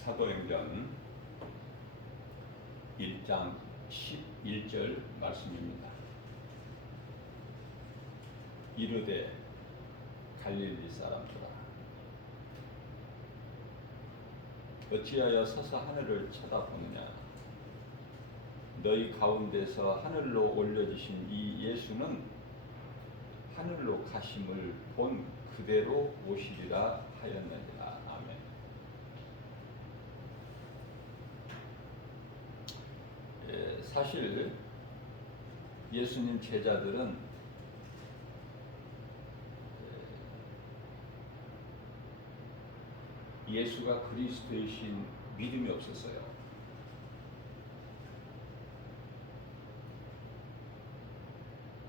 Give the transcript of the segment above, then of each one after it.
사도행전 1장 11절 말씀입니다. 이르되 갈릴리 사람들아, 어찌하여 서서 하늘을 쳐다보느냐? 너희 가운데서 하늘로 올려지신 이 예수는 하늘로 가심을 본 그대로 오시리라 하였느니라. 아멘. 사실 예수님 제자들은 예수가 그리스도이신 믿음이 없었어요.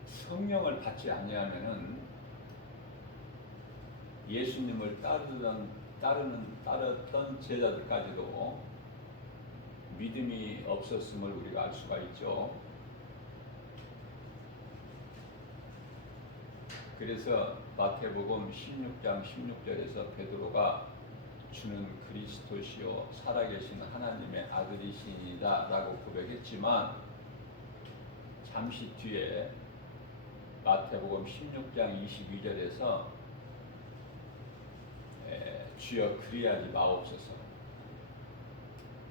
성령을 받지 아니하면은 예수님을 따르던 제자들까지도 믿음이 없었음을 우리가 알 수가 있죠. 그래서 마태복음 16장 16절에서 베드로가 주는 그리스도시요 살아계신 하나님의 아들이시니라 라고 고백했지만, 잠시 뒤에 마태복음 16장 22절에서 주여 그리하지 마옵소서,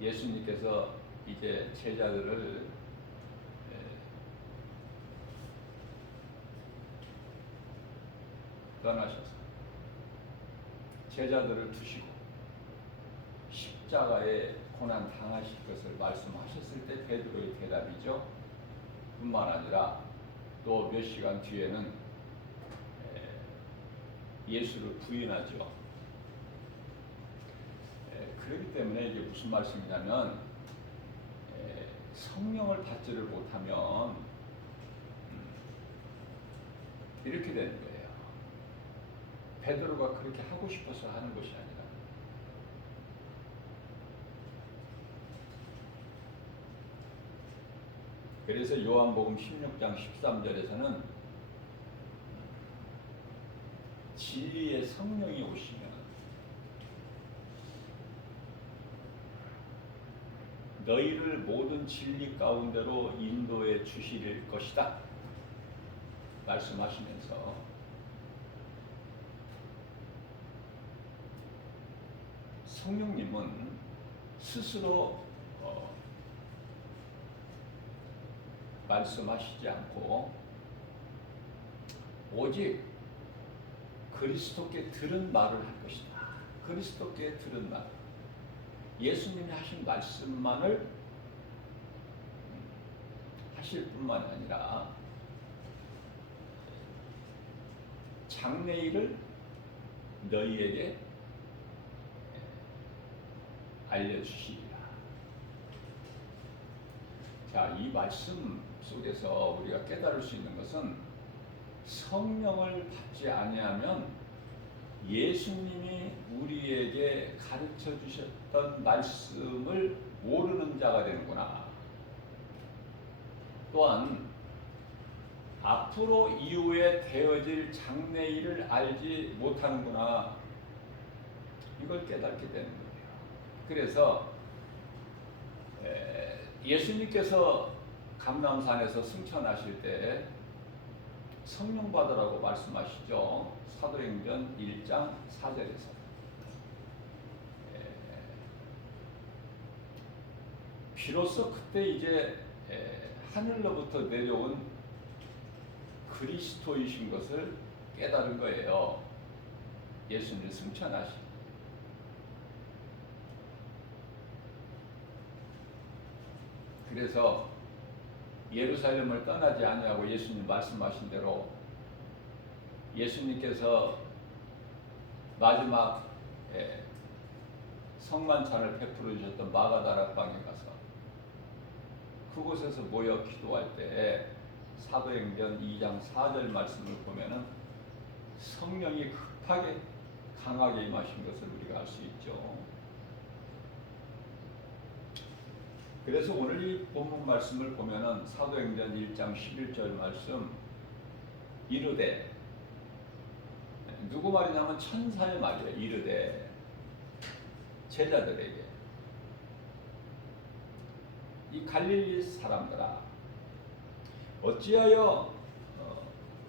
예수님께서 이제 제자들을 떠나셔서 제자들을 두시고 십자가에 고난 당하실 것을 말씀하셨을 때 베드로의 대답이죠. 뿐만 아니라 또 몇 시간 뒤에는 예수를 부인하죠. 그렇기 때문에 이게 무슨 말씀이냐면, 성령을 받지를 못하면 이렇게 되는 거예요. 베드로가 그렇게 하고 싶어서 하는 것이 아니라, 그래서 요한복음 16장 13절에서는 진리의 성령이 오시면 너희를 모든 진리 가운데로 인도해 주실 것이다 말씀하시면서, 성령님은 스스로 말씀하시지 않고 오직 그리스도께 들은 말을 할 것이다. 그리스도께 들은 말, 예수님이 하신 말씀만을 하실 뿐만 아니라 장래일을 너희에게 알려주시리라. 자, 이 말씀 속에서 우리가 깨달을 수 있는 것은, 성령을 받지 아니하면 예수님이 우리에게 가르쳐 주셨던 말씀을 모르는 자가 되는구나. 또한 앞으로 이후에 되어질 장래일을 알지 못하는구나. 이걸 깨닫게 되는 거예요. 그래서 예수님께서 감람산에서 승천하실 때 성령 받으라고 말씀하시죠. 사도행전 1장 4절에서. 비로소 그때 이제 하늘로부터 내려온 그리스도이신 것을 깨달은 거예요. 예수님이 승천하신. 그래서 예루살렘을 떠나지 아니하고 예수님 말씀하신 대로 예수님께서 마지막 성만찬을 베풀어 주셨던 마가다락방에 가서 그곳에서 모여 기도할 때 사도행전 2장 4절 말씀을 보면은 성령이 급하게 강하게 임하신 것을 우리가 알 수 있죠. 그래서 오늘 이 본문 말씀을 보면은 사도행전 1장 11절 말씀, 이르되, 누구 말이냐면 천사의 말이에요. 이르되 제자들에게 이 갈릴리 사람들아, 어찌하여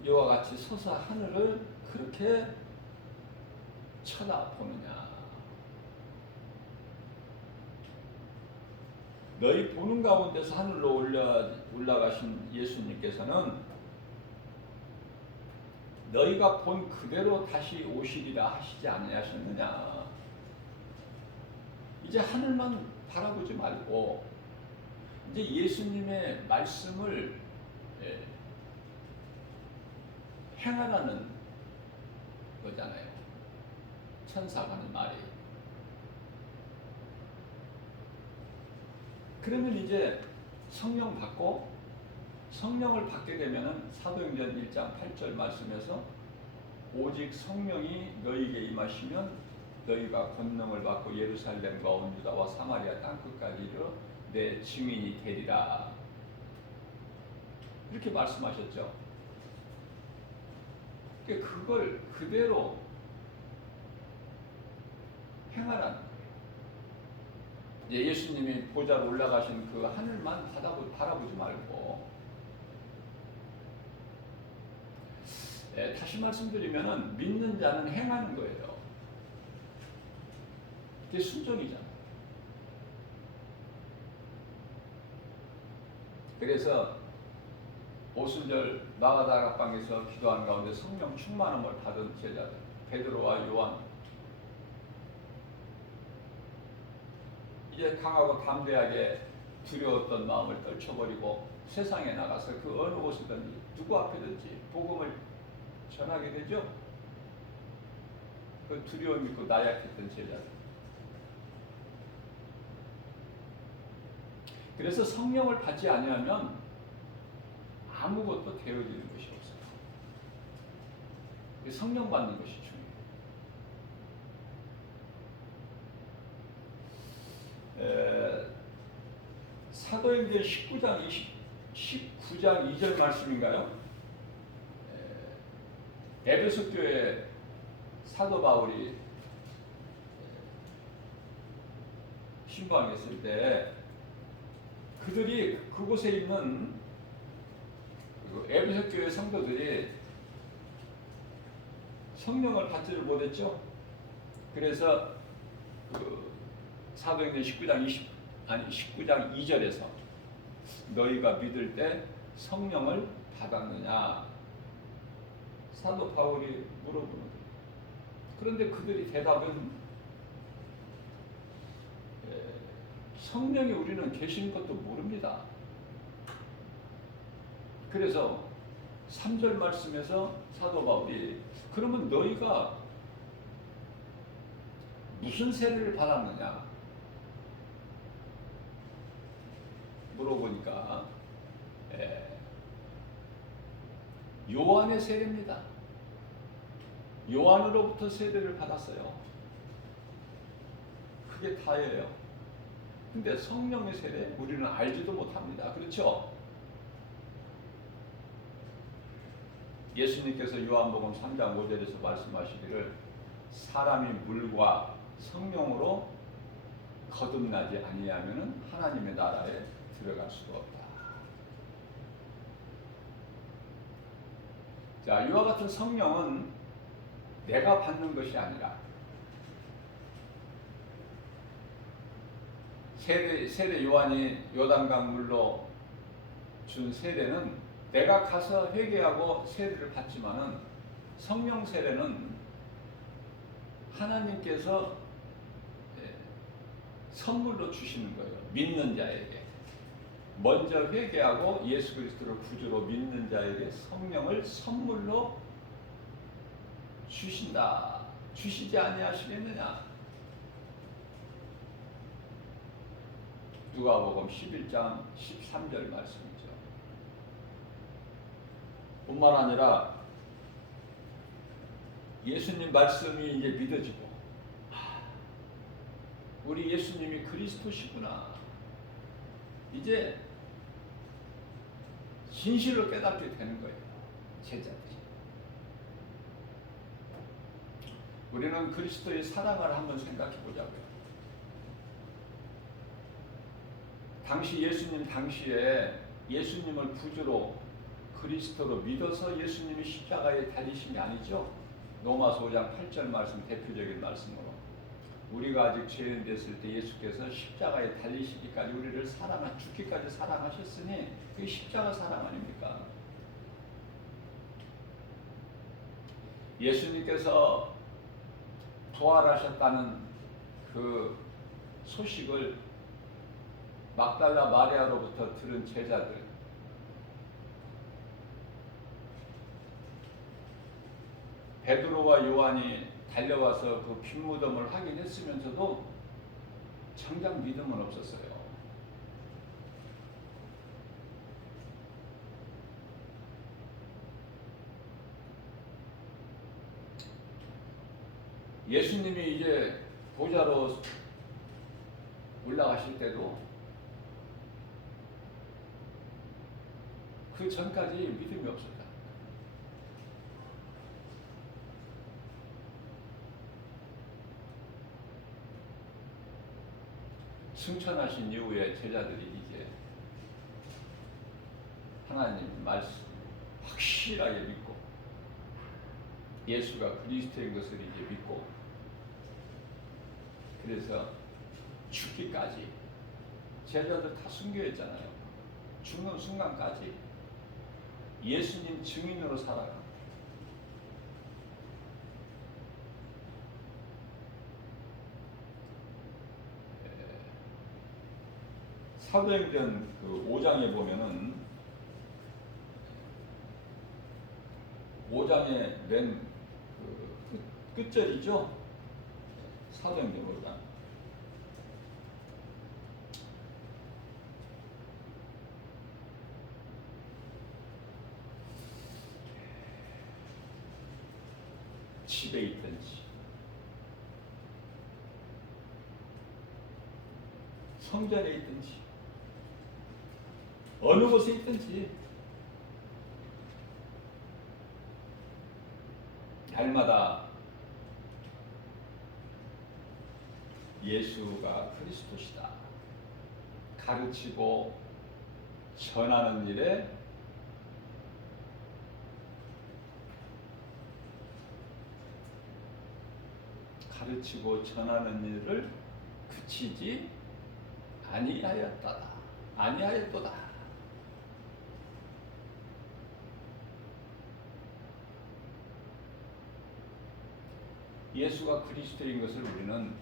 이와 같이 서서 하늘을 그렇게 쳐다보느냐. 너희 보는 가운데서 하늘로 올라가신 예수님께서는 너희가 본 그대로 다시 오시리라 하시지 아니하셨느냐. 이제 하늘만 바라보지 말고 이제 예수님의 말씀을 행하라는 거잖아요. 천사가 하는 말이. 그러면 이제 성령 받고, 성령을 받게 되면은 사도행전 1장 8절 말씀에서 오직 성령이 너희에게 임하시면 너희가 권능을 받고 예루살렘과 온 유다와 사마리아 땅끝까지 이르러 내 증인이 되리라. 이렇게 말씀하셨죠. 그걸 그대로 행하라는 거예요. 예수님이 보좌로 올라가신 그 하늘만 바라보지 말고, 다시 말씀드리면은 믿는 자는 행하는 거예요. 그게 순종이잖아요. 그래서 오순절 마가다락방에서 기도한 가운데 성령 충만함을 받은 제자들 베드로와 요한, 이제 강하고 담대하게 두려웠던 마음을 떨쳐버리고 세상에 나가서 그 어느 곳이든지 누구 앞에든지 복음을 전하게 되죠. 그 두려움 있고 나약했던 제자들. 그래서 성령을 받지 아니하면 아무것도 되어지는 것이 없어요. 성령 받는 것이 중요해요. 사도행전 19장 2절 말씀인가요? 에베소 교회 사도 바울이 신방했을 때 그들이 그곳에 있는 에베소 교회 성도들이 성령을 받지를 못했죠. 그래서 사도행전 19장 2절에서 너희가 믿을 때 성령을 받았느냐 사도 바울이 물어보는 거예요. 그런데 그들이 대답은 성령이 우리는 계시는 것도 모릅니다. 그래서 3절 말씀에서 사도 바울이 그러면 너희가 무슨 세례를 받았느냐 물어보니까 요한의 세례입니다. 요한으로부터 세례를 받았어요. 그게 다예요. 근데 성령의 세례 우리는 알지도 못합니다. 그렇죠? 예수님께서 요한복음 3장 5절에서 말씀하시기를 사람이 물과 성령으로 거듭나지 아니하면은 하나님의 나라에 들어갈 수가 없다. 자, 이와 같은 성령은 내가 받는 것이 아니라 세례 요한이 요단강 물로 준 세례는 내가 가서 회개하고 세례를 받지만은 성령 세례는 하나님께서 선물로 주시는 거예요. 믿는 자에게. 먼저 회개하고 예수 그리스도를 구주로 믿는 자에게 성령을 선물로 주신다. 주시지 아니하시겠느냐? 누가복음 11장 13절 말씀이죠. 뿐만 아니라 예수님 말씀이 이제 믿어지고 우리 예수님이 그리스도시구나. 이제 진실로 깨닫게 되는 거예요. 제자들이. 우리는 그리스도의 사랑을 한번 생각해 보자고요. 당시 예수님 당시에 예수님을 구주로 그리스도로 믿어서 예수님이 십자가에 달리신 게 아니죠. 로마서 5장 8절 말씀 대표적인 말씀으로 우리가 아직 죄인 됐을 때 예수께서 십자가에 달리시기까지 우리를 죽기까지 사랑하셨으니 그게 십자가 사랑 아닙니까? 예수님께서 부활하셨다는 그 소식을 막달라 마리아로부터 들은 제자들, 베드로와 요한이 달려와서 그 빈무덤을 확인했으면서도 정작 믿음은 없었어요. 예수님이 이제 보좌로 올라가실 때도 그 전까지 믿음이 없었다. 승천하신 이후에 제자들이 이제 하나님 말씀 확실하게 믿고 예수가 그리스도인 것을 이제 믿고 그래서 죽기까지 제자들 다 순교했잖아요. 죽는 순간까지 예수님 증인으로 살아가. 사도행전 그 5장에 보면은 5장에 맨 그 끝절이죠. 사도행전 5장. 집에 있든지 성전에 있든지 어느 곳에 있든지 날마다 예수가 그리스도시다 가르치고 전하는 일에 가르치고 전하는 일을 그치지 아니하였도다. 예수가 그리스도인 것을 우리는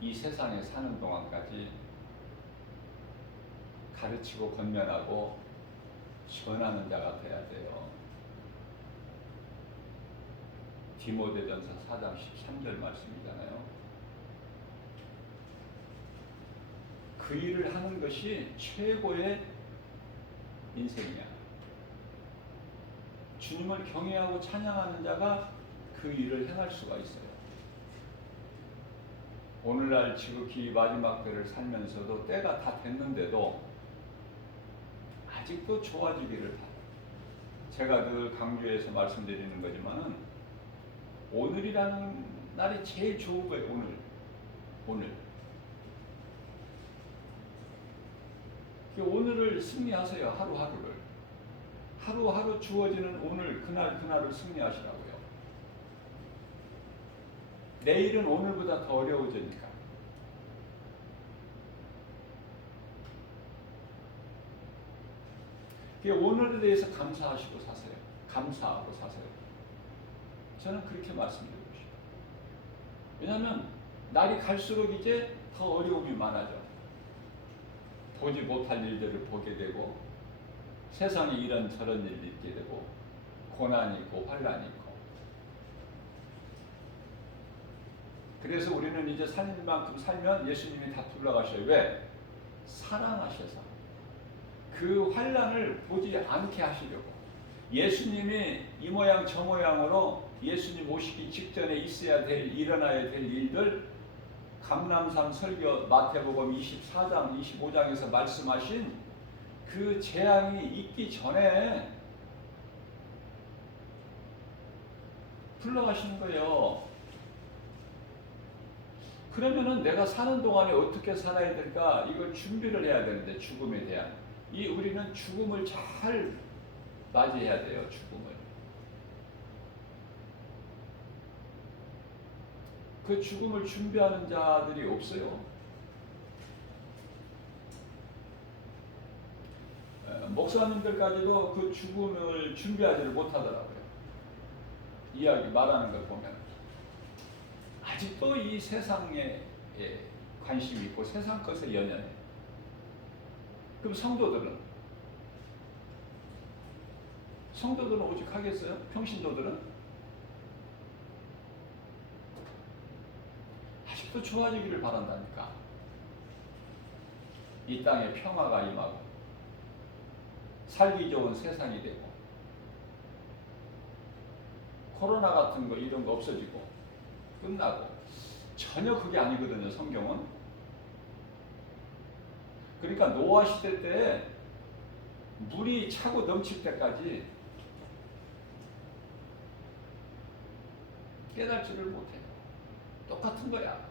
이 세상에 사는 동안까지 가르치고 권면하고 전하는 자가 되어야 돼요. 디모데전서 4장 13절 말씀이잖아요. 그 일을 하는 것이 최고의 인생이야. 주님을 경외하고 찬양하는 자가 그 일을 행할 수가 있어요. 오늘날 지극히 마지막 때를 살면서도 때가 다 됐는데도 아직도 좋아지기를 바라요. 제가 늘 강조해서 말씀드리는 거지만은 오늘이라는 날이 제일 좋은 거예요. 오늘. 오늘을 승리하세요. 하루하루를. 하루하루 주어지는 오늘 그날을 승리하시라고요. 내일은 오늘보다 더 어려워지니까. 오늘에 대해서 감사하시고 사세요. 감사하고 사세요. 저는 그렇게 말씀드리고 싶어요. 왜냐하면 날이 갈수록 이제 더 어려움이 많아져. 보지 못할 일들을 보게 되고 세상에 이런저런 일이 있게 되고 고난이 있고 환난이 있고 그래서 우리는 이제 살 만큼 살면 예수님이 다 둘러가셔요. 왜? 사랑하셔서 그 환난을 보지 않게 하시려고. 예수님이 이 모양 저 모양으로 예수님 오시기 직전에 일어나야 될 일들 감람산 설교 마태복음 24장 25장에서 말씀하신 그 재앙이 있기 전에 불러가시는 거예요. 그러면은 내가 사는 동안에 어떻게 살아야 될까? 이걸 준비를 해야 되는데, 죽음에 대한. 우리는 죽음을 잘 맞이해야 돼요, 죽음을. 그 죽음을 준비하는 자들이 없어요. 목사님들까지도 그 죽음을 준비하지를 못하더라고요. 이야기 말하는 걸 보면. 아직도 이 세상에 관심이 있고 세상 것에 연연해. 그럼 성도들은 오직 하겠어요? 평신도들은? 아직도 좋아지기를 바란다니까. 이 땅에 평화가 임하고 살기 좋은 세상이 되고 코로나 같은 거 이런 거 없어지고 끝나고. 전혀 그게 아니거든요, 성경은. 그러니까 노아 시대 때 물이 차고 넘칠 때까지 깨달지를 못해요. 똑같은 거야.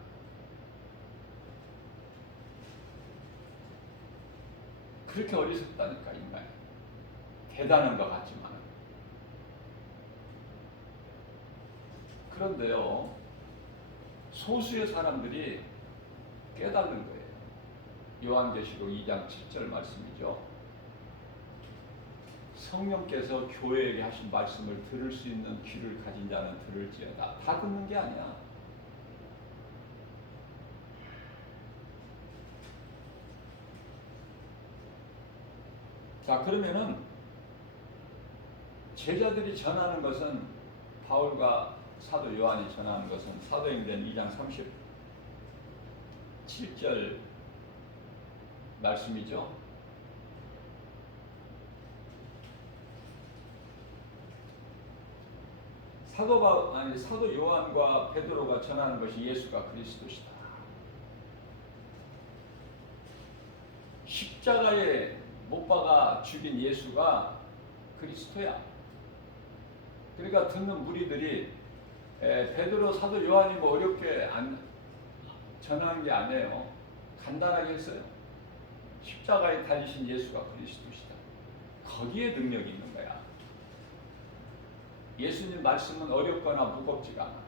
그렇게 어리석다니까, 인간이. 대단한 것 같지만. 그런데요, 소수의 사람들이 깨닫는 거예요. 요한계시록 2장 7절 말씀이죠. 성령께서 교회에게 하신 말씀을 들을 수 있는 귀를 가진 자는 들을지어다. 다 듣는 게 아니야. 자, 그러면은 제자들이 전하는 것은, 바울과 사도 요한이 전하는 것은 사도행전 2장 37절 말씀이죠. 사도 요한과 베드로가 전하는 것이 예수가 그리스도시다. 십자가에 못 박아 죽인 예수가 그리스도야. 그러니까 듣는 무리들이 베드로, 사도 요한이 뭐 어렵게 전하는 게 아니에요. 간단하게 했어요. 십자가에 달리신 예수가 그리스도시다. 거기에 능력이 있는 거야. 예수님 말씀은 어렵거나 무겁지가 않아.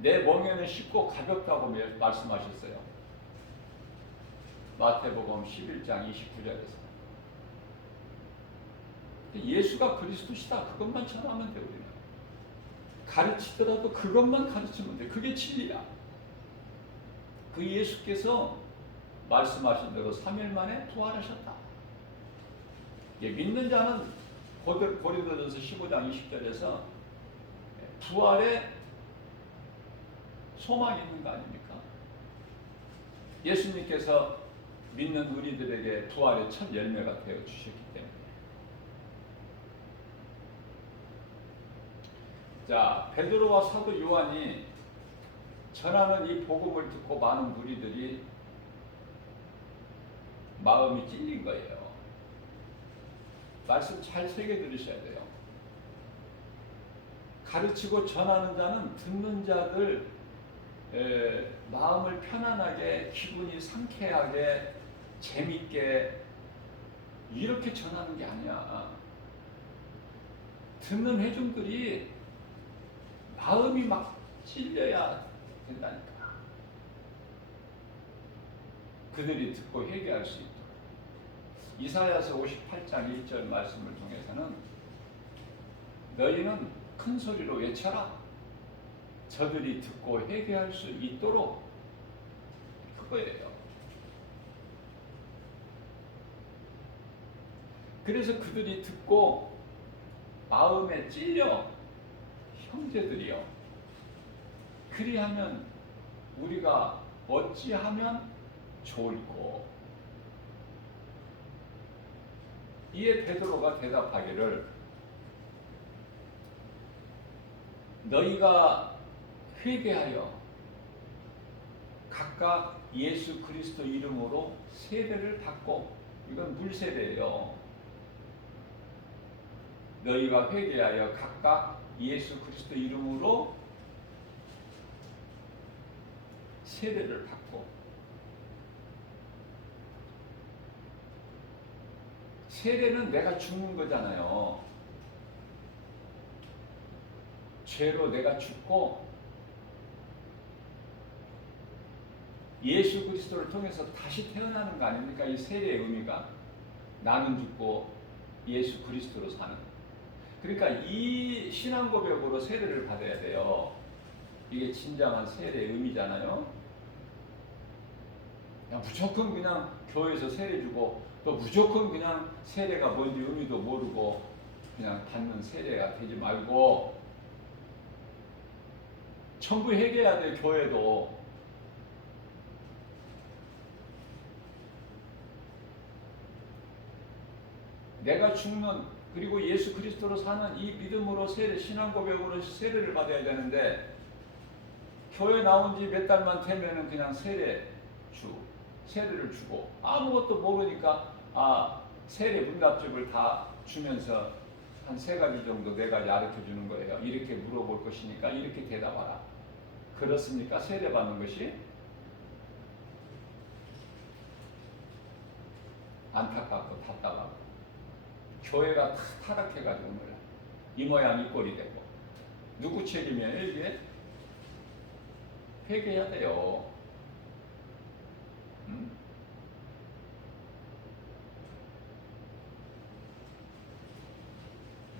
내 멍에는 쉽고 가볍다고 말씀하셨어요. 마태복음 11장 29절에서. 예수가 그리스도시다. 그것만 전하면 돼, 우리는. 가르치더라도 그것만 가르치면 돼. 그게 진리야. 그 예수께서 말씀하신 대로 3일 만에 부활하셨다. 믿는 자는 고린도전서 15장 20절에서 부활에 소망이 있는 거 아닙니까? 예수님께서 믿는 우리들에게 부활의 첫 열매가 되어 주셨기 때문에. 자, 베드로와 사도 요한이 전하는 이 복음을 듣고 많은 무리들이 마음이 찔린 거예요. 말씀 잘 새겨 들으셔야 돼요. 가르치고 전하는 자는 듣는 자들 마음을 편안하게, 기분이 상쾌하게, 재밌게 이렇게 전하는 게 아니야. 듣는 회중들이 마음이 막 찔려야 된다니까. 그들이 듣고 회개할 수 있도록. 이사야서 58장 1절 말씀을 통해서는 너희는 큰 소리로 외쳐라. 저들이 듣고 회개할 수 있도록. 그거예요. 그래서 그들이 듣고 마음에 찔려. 형제들이요. 그리하면 우리가 어찌하면 좋을꼬. 이에 베드로가 대답하기를 너희가 회개하여 각각 예수 그리스도 이름으로 세례를 받고, 이건 물세례예요. 너희가 회개하여 각각 예수 그리스도 이름으로 세례를 받고, 세례는 내가 죽는 거잖아요. 죄로 내가 죽고 예수 그리스도를 통해서 다시 태어나는 거 아닙니까? 이 세례의 의미가 나는 죽고 예수 그리스도로 사는. 그러니까 이 신앙 고백으로 세례를 받아야 돼요. 이게 진정한 세례의 의미잖아요. 그냥 무조건 그냥 교회에서 세례 주고 또 무조건 그냥 세례가 뭔지 의미도 모르고 그냥 받는 세례가 되지 말고 전부 회개해야 돼. 교회도 내가 죽는, 그리고 예수 그리스도로 사는 이 믿음으로 세례, 신앙 고백으로 세례를 받아야 되는데, 교회 나온 지 몇 달만 되면은 그냥 세례를 주고 아무것도 모르니까 세례 문답집을 다 주면서 한 3가지 정도 4가지 가르쳐 주는 거예요. 이렇게 물어볼 것이니까 이렇게 대답하라. 그렇습니까? 세례 받는 것이? 안타깝고 답답하고 교회가 다 타락해가지고 뭐야, 이 모양 이 꼴이 되고. 누구 책임이에요 이게? 회개해야 돼요.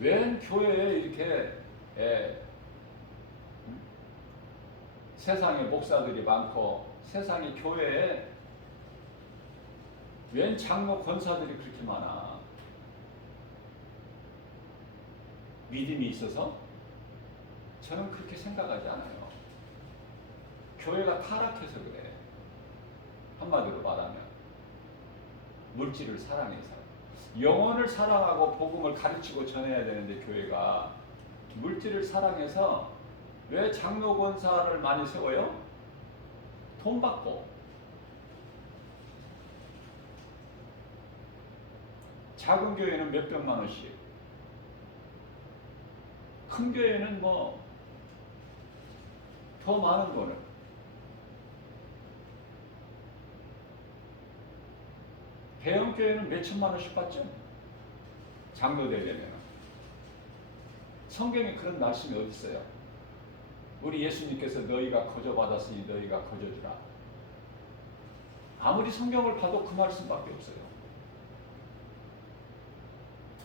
웬 교회에 이렇게 세상에 목사들이 많고 세상에 교회에 웬 장로 권사들이 그렇게 많아? 믿음이 있어서? 저는 그렇게 생각하지 않아요. 교회가 타락해서 그래. 한마디로 말하면 물질을 사랑해서. 영혼을 사랑하고 복음을 가르치고 전해야 되는데 교회가 물질을 사랑해서 왜 장로 권사를 많이 세워요? 돈 받고. 작은 교회는 몇백만 원씩, 큰 교회는 뭐 더 많은 거는. 대형 교회는 몇천만 원씩 받죠. 장로 되려면. 성경에 그런 말씀이 어디 있어요? 우리 예수님께서 너희가 거저 받았으니 너희가 거저 주라. 아무리 성경을 봐도 그 말씀밖에 없어요.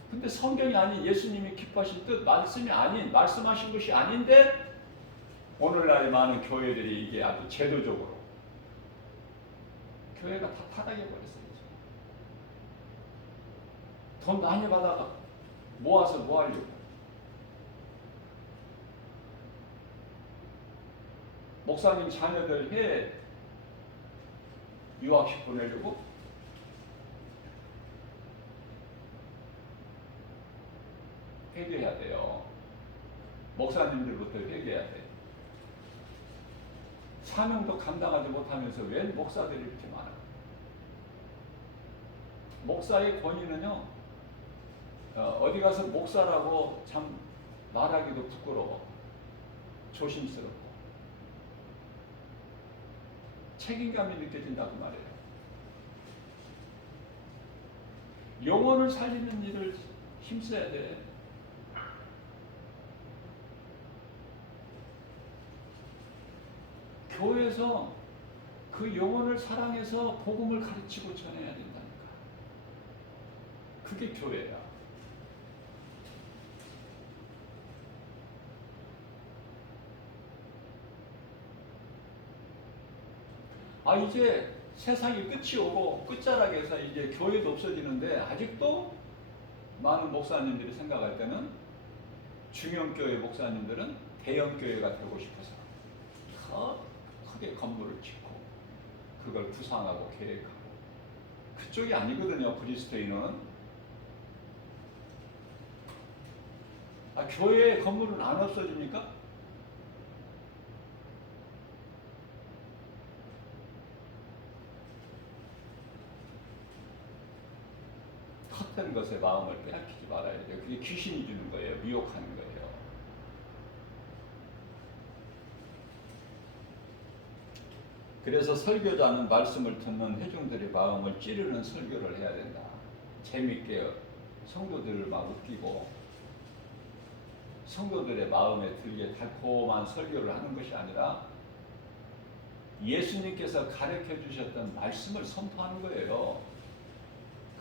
근데 성경이 아닌 예수님이 기뻐하신 뜻, 말씀이 아닌, 말씀하신 것이 아닌데 오늘날의 많은 교회들이 이게 아주 제도적으로 교회가 다 타락해버렸어요. 돈 많이 받아가 모아서 뭐 하려고? 목사님 자녀들 해 유학식 보내려고? 회개해야 돼요. 목사님들부터 회개해야 돼. 사명도 감당하지 못하면서 왜 목사들이 이렇게 많아? 목사의 권위는요, 어디 가서 목사라고 참 말하기도 부끄러워. 조심스럽고. 책임감이 느껴진다고 말해요. 영혼을 살리는 일을 힘써야 돼. 교회에서 그 영혼을 사랑해서 복음을 가르치고 전해야 된다니까. 그게 교회야. 이제 세상이 끝이 오고 끝자락에서 이제 교회도 없어지는데 아직도 많은 목사님들이 생각할 때는 중형교회 목사님들은 대형교회가 되고 싶어서 더 크게 건물을 짓고 그걸 구상하고 계획하고. 그쪽이 아니거든요. 그리스도인은. 교회의 건물은 안 없어집니까? 헛된 것에 마음을 빼앗기지 말아야 돼요. 그게 귀신이 주는 거예요. 미혹하는 거예요. 그래서 설교자는 말씀을 듣는 회중들의 마음을 찌르는 설교를 해야 된다. 재밌게 성도들을 막 웃기고 성도들의 마음에 들게 달콤한 설교를 하는 것이 아니라 예수님께서 가르쳐 주셨던 말씀을 선포하는 거예요.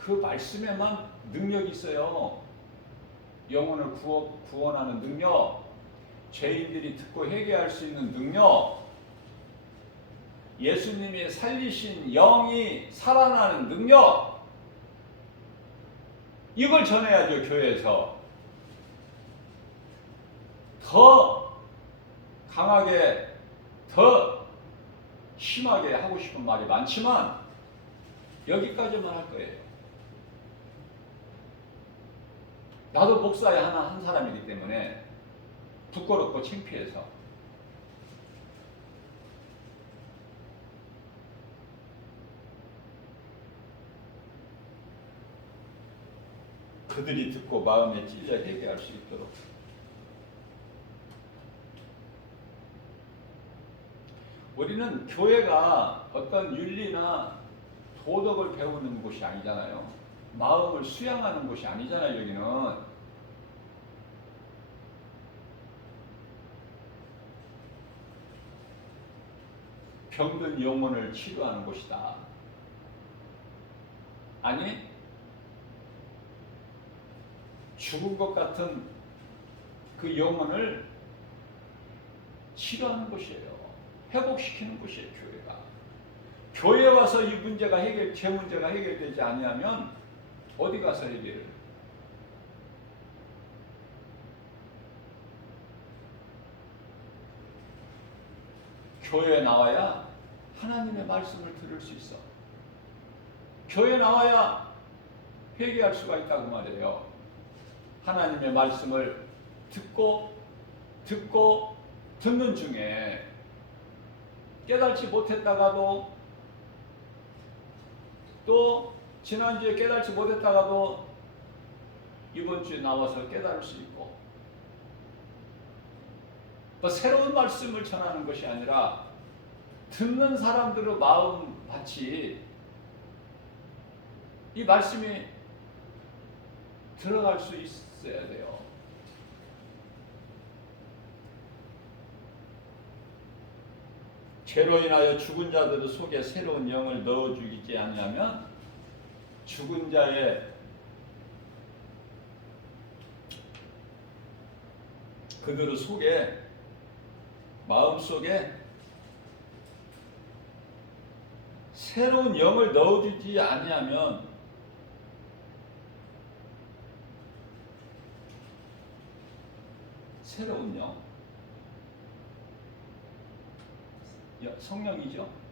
그 말씀에만 능력이 있어요. 영혼을 구원하는 능력, 죄인들이 듣고 회개할 수 있는 능력, 예수님이 살리신 영이 살아나는 능력, 이걸 전해야죠. 교회에서 더 강하게, 더 심하게 하고 싶은 말이 많지만 여기까지만 할 거예요. 나도 목사의 한 사람이기 때문에 부끄럽고 창피해서 그들이 듣고 마음에 찔려 회개할 수 있도록 우리는 교회가 어떤 윤리나 도덕을 배우는 곳이 아니잖아요. 마음을 수양하는 곳이 아니잖아요. 여기는 병든 영혼을 치료하는 곳이다. 아니 죽은 것 같은 그 영혼을 치료하는 곳이에요. 회복시키는 곳이에요. 교회가. 교회에 와서 이 문제가 제 문제가 해결되지 않으면 어디 가서 해결을? 교회에 나와야 하나님의 말씀을 들을 수 있어. 교회에 나와야 회개할 수가 있다고 말이에요. 하나님의 말씀을 듣고 듣는 중에 깨달지 못했다가도 또 지난주에 깨달지 못했다가도 이번 주에 나와서 깨달을 수 있고 또 새로운 말씀을 전하는 것이 아니라 듣는 사람들의 마음밭이 이 말씀이 들어갈 수 있어야 돼요. 죄로 인하여 죽은 자들 속에 새로운 영을 넣어주지 않으면 죽은 자의 그들의 속에 마음속에 새로운 영을 넣어주지 아니하면 새로운 영 성령이죠.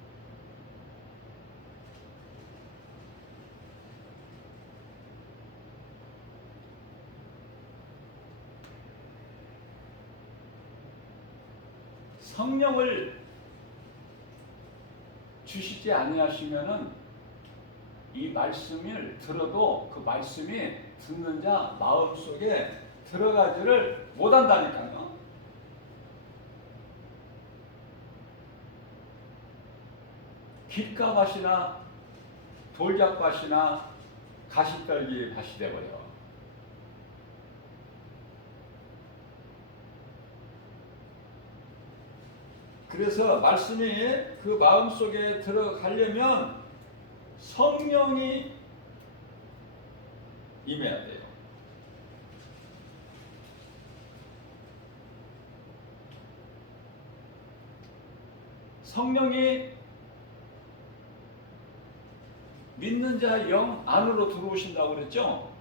성령을 주시지 아니하시면은 이 말씀을 들어도 그 말씀이 듣는 자 마음속에 들어가지를 못한다니까요. 깃가밭이나 돌짝밭이나 가시떨기 밭이 되어버려. 그래서 말씀이 그 마음속에 들어가려면 성령이 임해야 돼요. 성령이 믿는 자 영 안으로 들어오신다고 그랬죠?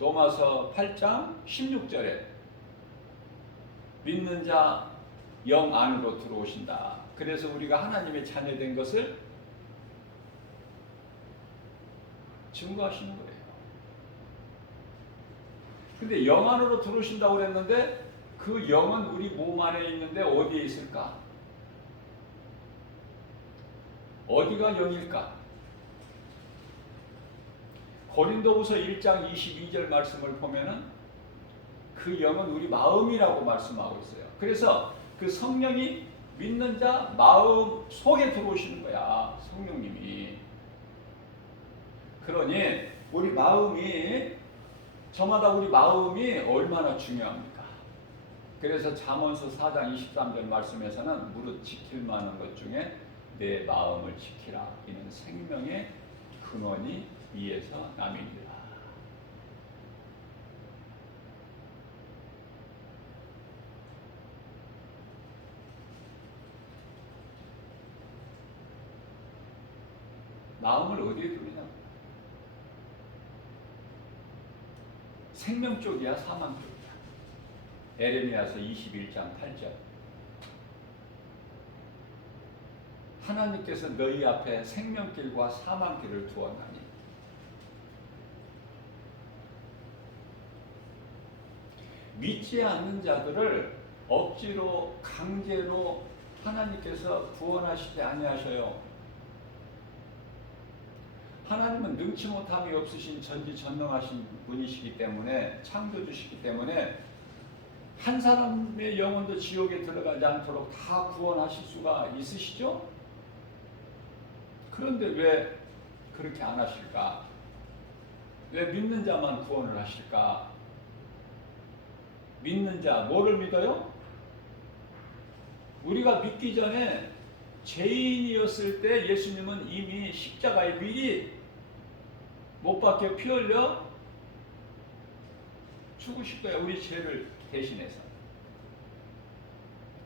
로마서 8장 16절에 믿는 자 영 안으로 들어오신다. 그래서 우리가 하나님의 자녀된 것을 증거하시는 거예요. 근데 영 안으로 들어오신다고 그랬는데 그 영은 우리 몸 안에 있는데 어디에 있을까? 어디가 영일까? 고린도후서 1장 22절 말씀을 보면은 그 영은 우리 마음이라고 말씀하고 있어요. 그래서 그 성령이 믿는 자 마음 속에 들어오시는 거야, 성령님이. 그러니 우리 마음이, 저마다 우리 마음이 얼마나 중요합니까? 그래서 잠언서 4장 23절 말씀에서는 무릇 지킬 만한 것 중에 내 마음을 지키라. 이는 생명의 근원이 이에서 남이니라. 마음을 어디에 두느냐? 생명 쪽이야, 사망 쪽이야? 에레미야서 21장 8절. 하나님께서 너희 앞에 생명길과 사망길을 두었나니 믿지 않는 자들을 억지로 강제로 하나님께서 구원하시지 아니하셔요. 하나님은 능치 못함이 없으신 전지전능하신 분이시기 때문에, 창조주시기 때문에 한 사람의 영혼도 지옥에 들어가지 않도록 다 구원하실 수가 있으시죠? 그런데 왜 그렇게 안 하실까? 왜 믿는 자만 구원을 하실까? 믿는 자, 뭐를 믿어요? 우리가 믿기 전에 죄인이었을 때 예수님은 이미 십자가에 미리 못 박혀 피 흘려 죽으실 거예요. 우리 죄를 대신해서.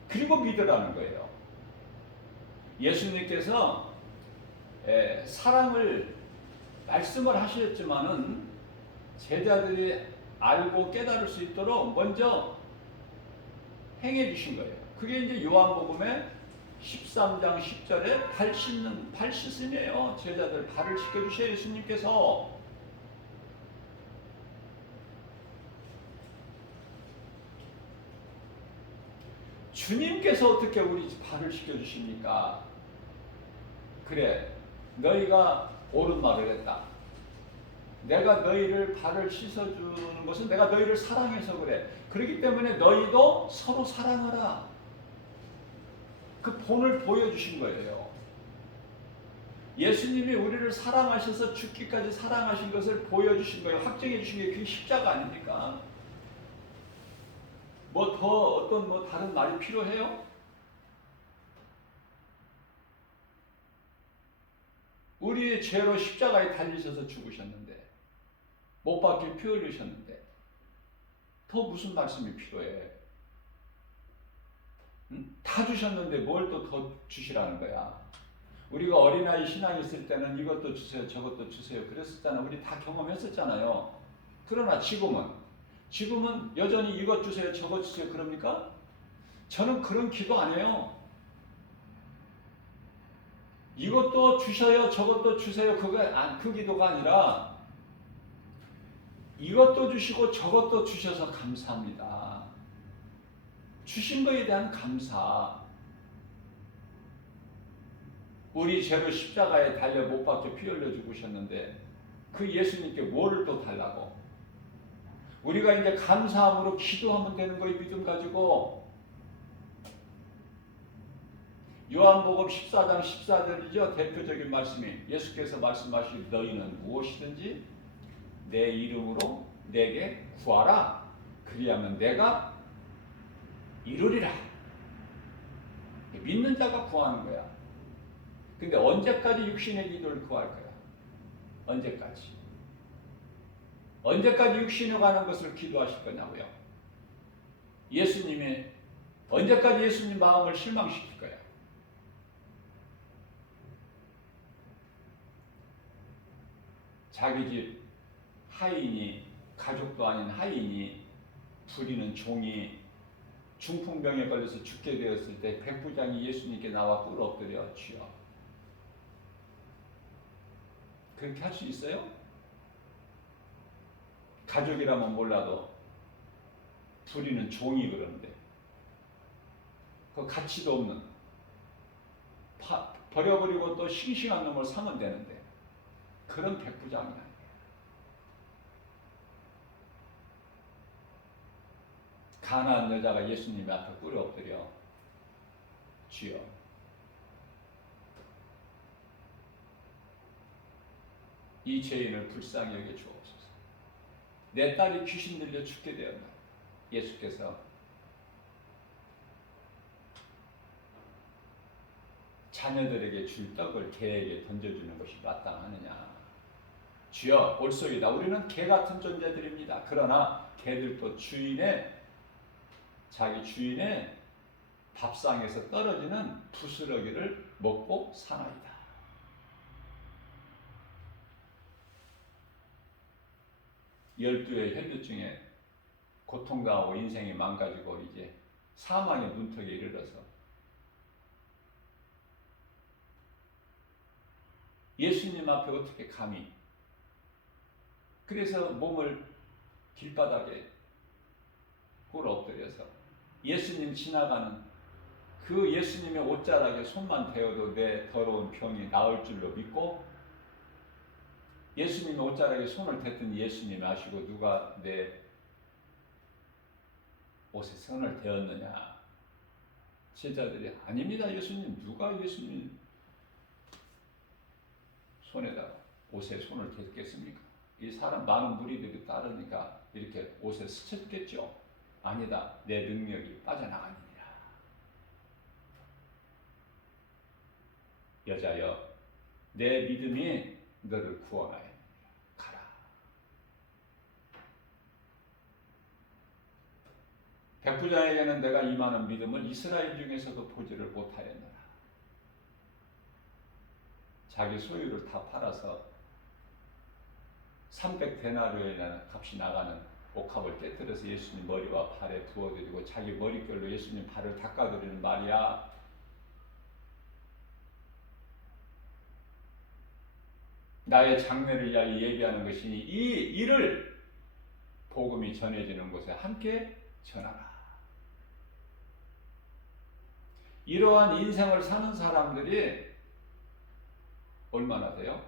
그리고 믿으라는 거예요. 예수님께서 사랑을 말씀을 하셨지만은 제자들이 알고 깨달을 수 있도록 먼저 행해 주신 거예요. 그게 이제 요한복음의 13장 10절에 발 씻음이에요. 제자들 발을 씻겨주셔요, 예수님께서. 주님께서 어떻게 우리 발을 씻겨주십니까? 그래, 너희가 옳은 말을 했다. 내가 너희를 발을 씻어주는 것은 내가 너희를 사랑해서 그래. 그렇기 때문에 너희도 서로 사랑하라. 그 본을 보여주신 거예요. 예수님이 우리를 사랑하셔서 죽기까지 사랑하신 것을 보여주신 거예요. 확정해 주신 게 그게 십자가 아닙니까? 뭐 더 어떤 뭐 다른 말이 필요해요? 우리의 죄로 십자가에 달리셔서 죽으셨는데, 못 박혀 피 흘리셨는데 더 무슨 말씀이 필요해? 응? 다 주셨는데 뭘 또 더 주시라는 거야? 우리가 어린아이 신앙 있을 때는 이것도 주세요, 저것도 주세요 그랬었잖아. 우리 다 경험했었잖아요. 그러나 지금은 여전히 이것 주세요, 저것 주세요 그럽니까? 저는 그런 기도 안 해요. 이것도 주셔요, 저것도 주세요 그 기도가 아니라 이것도 주시고 저것도 주셔서 감사합니다. 주신 것에 대한 감사. 우리 죄로 십자가에 달려 못 박혀 피 흘려 죽으셨는데 그 예수님께 뭐를 또 달라고? 우리가 이제 감사함으로 기도하면 되는 거예요. 믿음 가지고. 요한복음 14장 14절이죠. 대표적인 말씀이 예수께서 말씀하시길 너희는 무엇이든지 내 이름으로 내게 구하라. 그리하면 내가 이루리라. 믿는 자가 구하는 거야. 근데 언제까지 육신의 기도를 구할 거야? 언제까지? 언제까지 육신에 관한 것을 기도하실 거냐고요? 예수님의 언제까지 예수님 마음을 실망시킬 거야? 자기 집 하인이, 가족도 아닌 하인이, 부리는 종이 중풍병에 걸려서 죽게 되었을 때 백부장이 예수님께 나와 꿇어 엎드려 주여. 그렇게 할 수 있어요? 가족이라면 몰라도 부리는 종이 그러는데 그 가치도 없는 버려버리고 또 싱싱한 놈을 사면 되는데 그런 백부장이 아니에요. 가난한 여자가 예수님 앞에 꿇어 엎드려 주여, 이 죄인을 불쌍히 여겨 주옵소서. 내 딸이 귀신 들려 죽게 되었나. 예수께서 자녀들에게 줄 떡을 개에게 던져주는 것이 마땅하느냐. 주여, 옳소이다. 우리는 개 같은 존재들입니다. 그러나 개들도 자기 주인의 밥상에서 떨어지는 부스러기를 먹고 사나이다. 열두의 혈류증에 고통당하고 인생이 망가지고 이제 사망의 문턱에 이르러서 예수님 앞에 어떻게 감히, 그래서 몸을 길바닥에 꿇어 엎드려서 예수님 지나가는 그 예수님의 옷자락에 손만 대어도 내 더러운 병이 나을 줄로 믿고 예수님의 옷자락에 손을 댔더니 예수님이 아시고 누가 내 옷에 손을 대었느냐. 제자들이 아닙니다 예수님. 누가 예수님 손에다가 옷에 손을 댔겠습니까? 이 사람 많은 무리들이 따르니까 이렇게 옷에 스쳤겠죠. 아니다. 내 능력이 빠져나가니라. 여자여, 내 믿음이 너를 구원하여 가라. 백부장에게는 내가 이만한 믿음을 이스라엘 중에서도 보지를 못하였노라. 자기 소유를 다 팔아서 300데나리온이라는 값이 나가는 옥합을 깨뜨려서 예수님 머리와 발에 부어드리고 자기 머릿결로 예수님 발을 닦아드리는 말이야. 나의 장래를 위하여 예비하는 것이니 이 일을 복음이 전해지는 곳에 함께 전하라. 이러한 인생을 사는 사람들이 얼마나 돼요?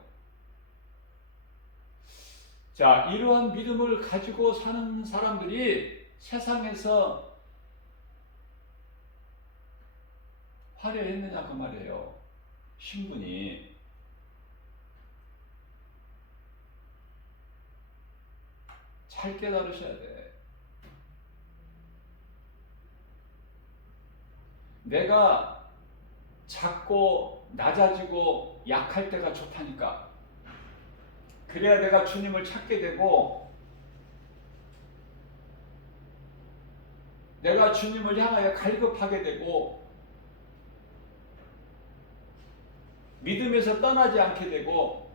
자, 이러한 믿음을 가지고 사는 사람들이 세상에서 화려했느냐 그 말이에요. 신분이. 잘 깨달으셔야 돼. 내가 작고 낮아지고 약할 때가 좋다니까. 그래야 내가 주님을 찾게 되고 내가 주님을 향하여 갈급하게 되고 믿음에서 떠나지 않게 되고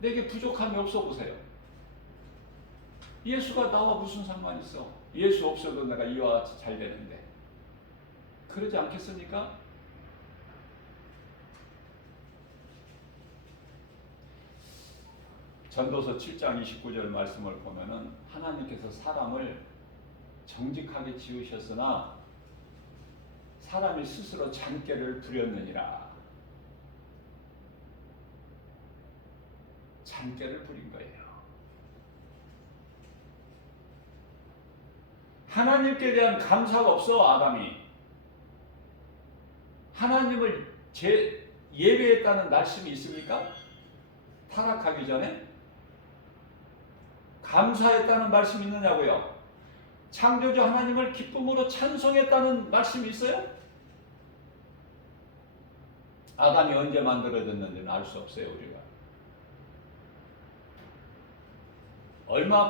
내게 부족함이 없어 보세요. 예수가 나와 무슨 상관이 있어? 예수 없어도 내가 이와 같이 잘 되는데. 그러지 않겠습니까? 전도서 7장 29절 말씀을 보면은 하나님께서 사람을 정직하게 지으셨으나 사람이 스스로 잔꾀를 부렸느니라. 잔꾀를 부린 거예요. 하나님께 대한 감사가 없어. 아담이 하나님을 예배했다는 말씀이 있습니까? 타락하기 전에 감사했다는 말씀이 있느냐고요? 창조주 하나님을 기쁨으로 찬송했다는 말씀이 있어요? 아담이 언제 만들어졌는지는 알 수 없어요. 우리가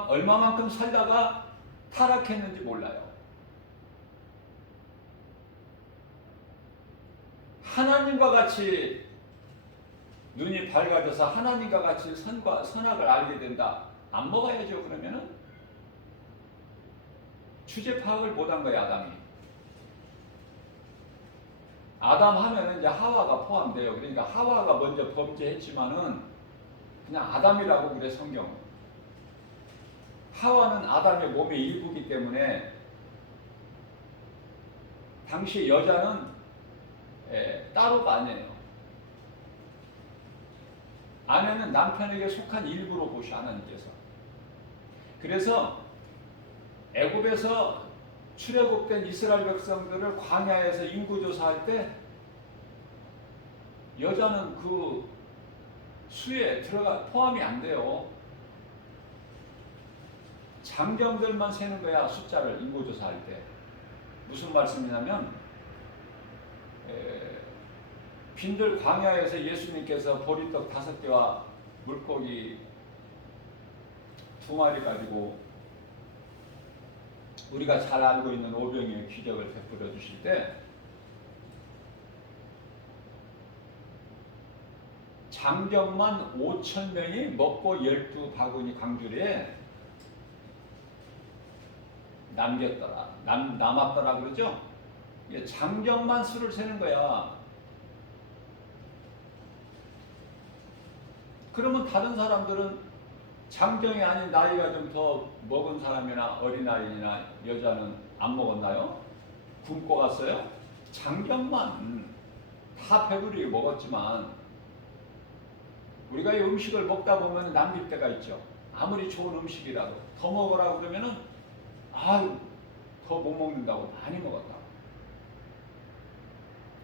얼마만큼 살다가 타락했는지 몰라요. 하나님과 같이 눈이 밝아져서 하나님과 같이 선과 선악을 알게 된다. 안 먹어야죠. 그러면은 주제 파악을 못한 거예요. 아담이. 아담 하면은 이제 하와가 포함돼요. 그러니까 하와가 먼저 범죄했지만은 그냥 아담이라고 그래 성경. 하와는 아담의 몸의 일부이기 때문에 당시 여자는 따로가 아니에요. 아내는 남편에게 속한 일부로 보셔 하나님께서. 그래서 애굽에서 출애굽된 이스라엘 백성들을 광야에서 인구조사할 때 여자는 그 수에 포함이 안 돼요. 장정들만 세는 거야, 숫자를 인구조사할 때. 무슨 말씀이냐면 빈들 광야에서 예수님께서 보리떡 5개와 물고기 2마리 가지고 우리가 잘 알고 있는 오병이의 기적을 베풀어 주실 때 장정만 5,000명이 먹고 12바구니 광주리에 남았더라 그러죠? 장정만 수를 세는 거야. 그러면 다른 사람들은 장정이 아닌 나이가 좀 더 먹은 사람이나 어린아이나 여자는 안 먹었나요? 굶고 갔어요? 장정만 다 배부르게 먹었지만 우리가 이 음식을 먹다 보면 남길 때가 있죠. 아무리 좋은 음식이라도 더 먹으라고 그러면은 더 못 먹는다고 많이 먹었다.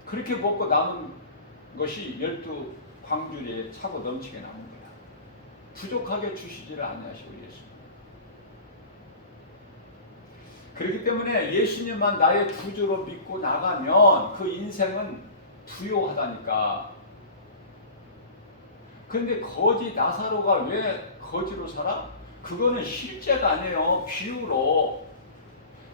그렇게 먹고 남은 것이 12광주리에 차고 넘치게 남은 거야. 부족하게 주시지를 아니하시고 예수님. 그렇기 때문에 예수님만 나의 구주로 믿고 나가면 그 인생은 부요하다니까. 그런데 거지 나사로가 왜 거지로 살아? 그거는 실제가 아니에요. 비유로.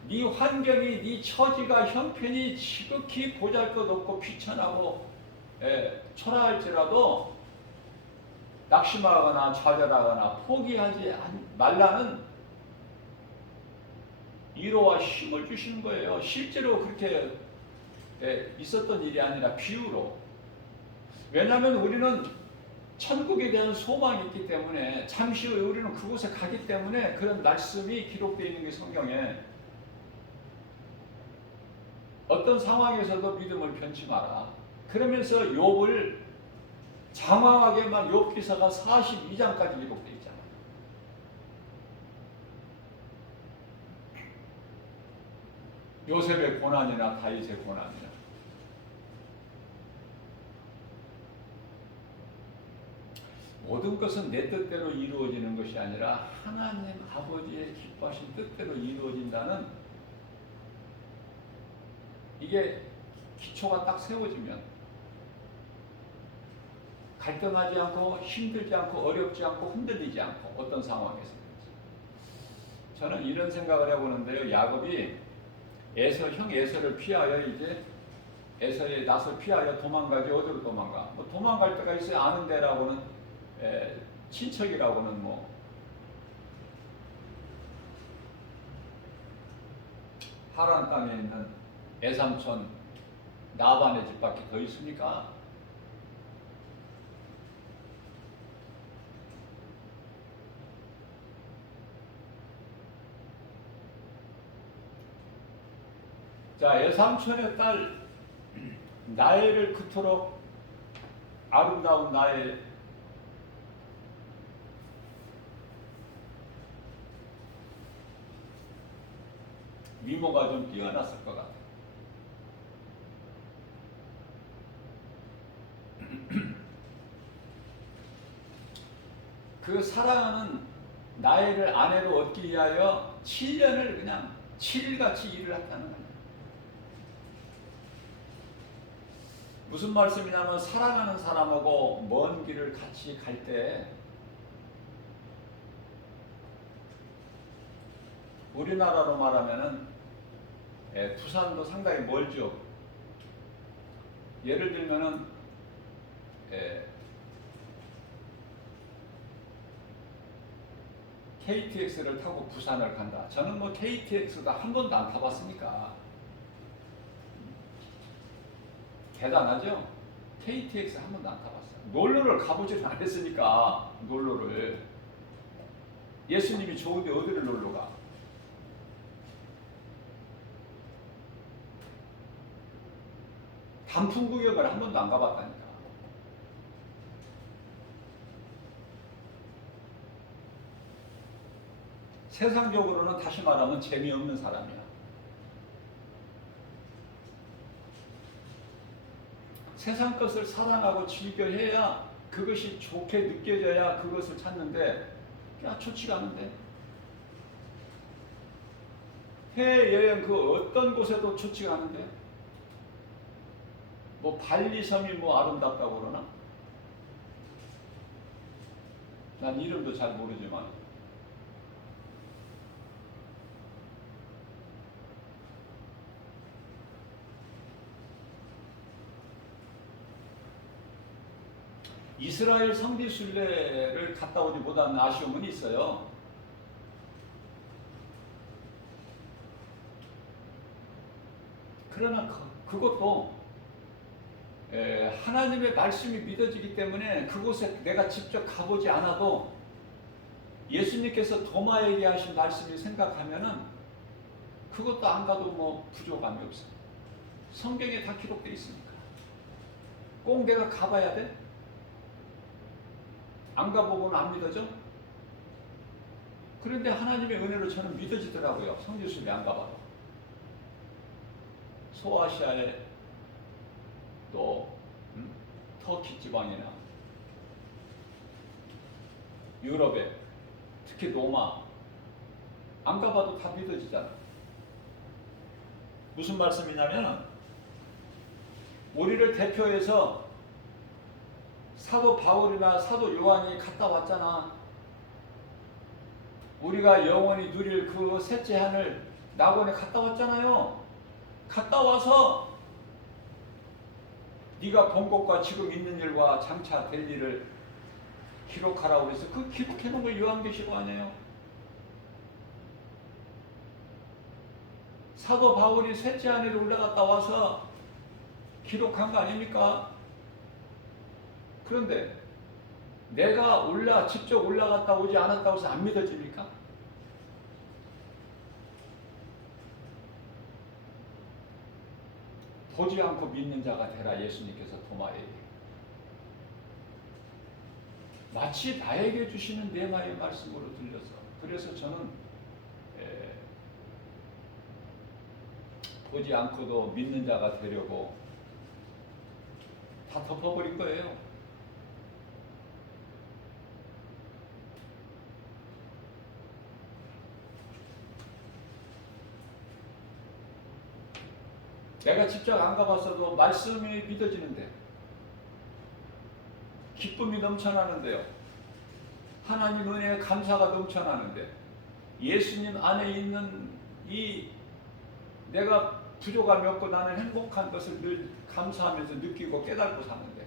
네 환경이, 네 처지가 형편이 지극히 보잘것없고 비천하고 초라할지라도 낙심하거나 좌절하거나 포기하지 말라는 위로와 힘을 주시는 거예요. 실제로 그렇게 있었던 일이 아니라 비유로. 왜냐하면 우리는 천국에 대한 소망이 있기 때문에 잠시 후에 우리는 그곳에 가기 때문에 그런 말씀이 기록되어 있는 게 성경에 어떤 상황에서도 믿음을 변치 마라. 그러면서 욥을 장황하게만 욥 기사가 42장까지 기록되어 있잖아요. 요셉의 고난이나 다윗의 고난이나 모든 것은 내 뜻대로 이루어지는 것이 아니라 하나님 아버지의 기뻐하신 뜻대로 이루어진다는 이게 기초가 딱 세워지면 갈등하지 않고 힘들지 않고 어렵지 않고 흔들리지 않고 어떤 상황에서든지. 저는 이런 생각을 해보는데요. 야곱이 형 에서를 피하여 이제 에서의 낯을 피하여 도망가지. 어디로 도망가? 뭐 도망갈 데가 있어요. 아는 데라고는 친척이라고는 뭐 하란 땅에 있는 애삼촌 나반의 집밖에 더 있습니까? 자, 애삼촌의 딸 나엘을 그토록 아름다운 나엘, 미모가 좀 뛰어났을 것 같아요. 그 사랑하는 나엘을 아내로 얻기 위하여 7년을 그냥 7일같이 일을 했다는 거예요. 무슨 말씀이냐면 사랑하는 사람하고 먼 길을 같이 갈 때 우리나라로 말하면은 부산도 상당히 멀죠. 예를 들면은 KTX를 타고 부산을 간다. 저는 뭐 KTX도 한 번도 안 타봤으니까 대단하죠? KTX 한 번도 안 타봤어요. 놀러를 가보지도 않았으니까. 놀러를 예수님이 좋은데 어디를 놀러 가? 단풍 구경을 한 번도 안 가봤다니까. 세상적으로는 다시 말하면 재미없는 사람이야. 세상 것을 사랑하고 즐겨해야 그것이 좋게 느껴져야 그것을 찾는데 그냥 좋지가 않은데. 해외여행 그 어떤 곳에도 좋지가 않은데. 뭐 발리섬이 뭐 아름답다고 그러나? 난 이름도 잘 모르지만 이스라엘 성지순례를 갔다 오지 못한 아쉬움은 있어요. 그러나 그것도 하나님의 말씀이 믿어지기 때문에 그곳에 내가 직접 가보지 않아도 예수님께서 도마에게 하신 말씀을 생각하면은 그것도 안 가도 뭐 부족함이 없어. 성경에 다 기록되어 있으니까. 꼭 내가 가봐야 돼? 안 가보고는 안 믿어져? 그런데 하나님의 은혜로 저는 믿어지더라고요. 성지순례 안 가봐도. 소아시아에 또 터키 지방이나 유럽에 특히 로마 안 가봐도 다 믿어지잖아. 무슨 말씀이냐면 우리를 대표해서 사도 바울이나 사도 요한이 갔다 왔잖아. 우리가 영원히 누릴 그 셋째 하늘 낙원에 갔다 왔잖아요. 갔다 와서 네가 본 것과 지금 있는 일과 장차 될 일을 기록하라고 해서 그 기록해 놓은 걸 요한계시록 아니에요. 사도 바울이 셋째 하늘에 올라갔다 와서 기록한 거 아닙니까? 그런데 내가 직접 올라갔다 오지 않았다고 해서 안 믿어집니까? 보지 않고 믿는 자가 되라 예수님께서 도마에게. 마치 나에게 주시는 네마의 말씀으로 들려서 그래서 저는 보지 않고도 믿는 자가 되려고 다 덮어버린 거예요. 내가 직접 안 가봤어도 말씀이 믿어지는데 기쁨이 넘쳐나는데요. 하나님 은혜에 감사가 넘쳐나는데 예수님 안에 있는 이 내가 부족함이 없고 나는 행복한 것을 늘 감사하면서 느끼고 깨닫고 사는데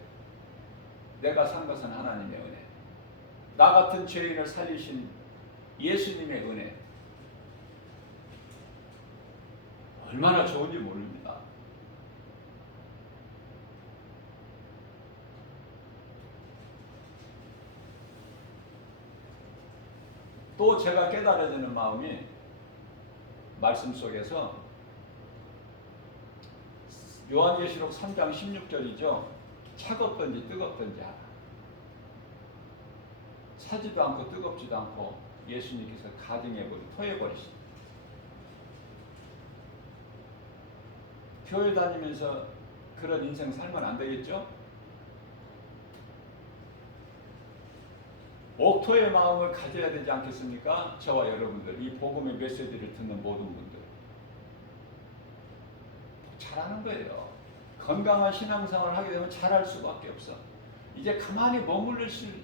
내가 산 것은 하나님의 은혜. 나 같은 죄인을 살리신 예수님의 은혜. 얼마나 좋은지 모릅니다. 또 제가 깨달아지는 마음이 말씀 속에서 요한계시록 3장 16절이죠. 차갑든지 뜨겁든지 하라. 차지도 않고 뜨겁지도 않고 예수님께서 토해버리십니다. 교회 다니면서 그런 인생 살면 안 되겠죠? 옥토의 마음을 가져야 되지 않겠습니까? 저와 여러분들, 이 복음의 메시지를 듣는 모든 분들. 잘하는 거예요. 건강한 신앙생활을 하게 되면 잘할 수밖에 없어. 이제 가만히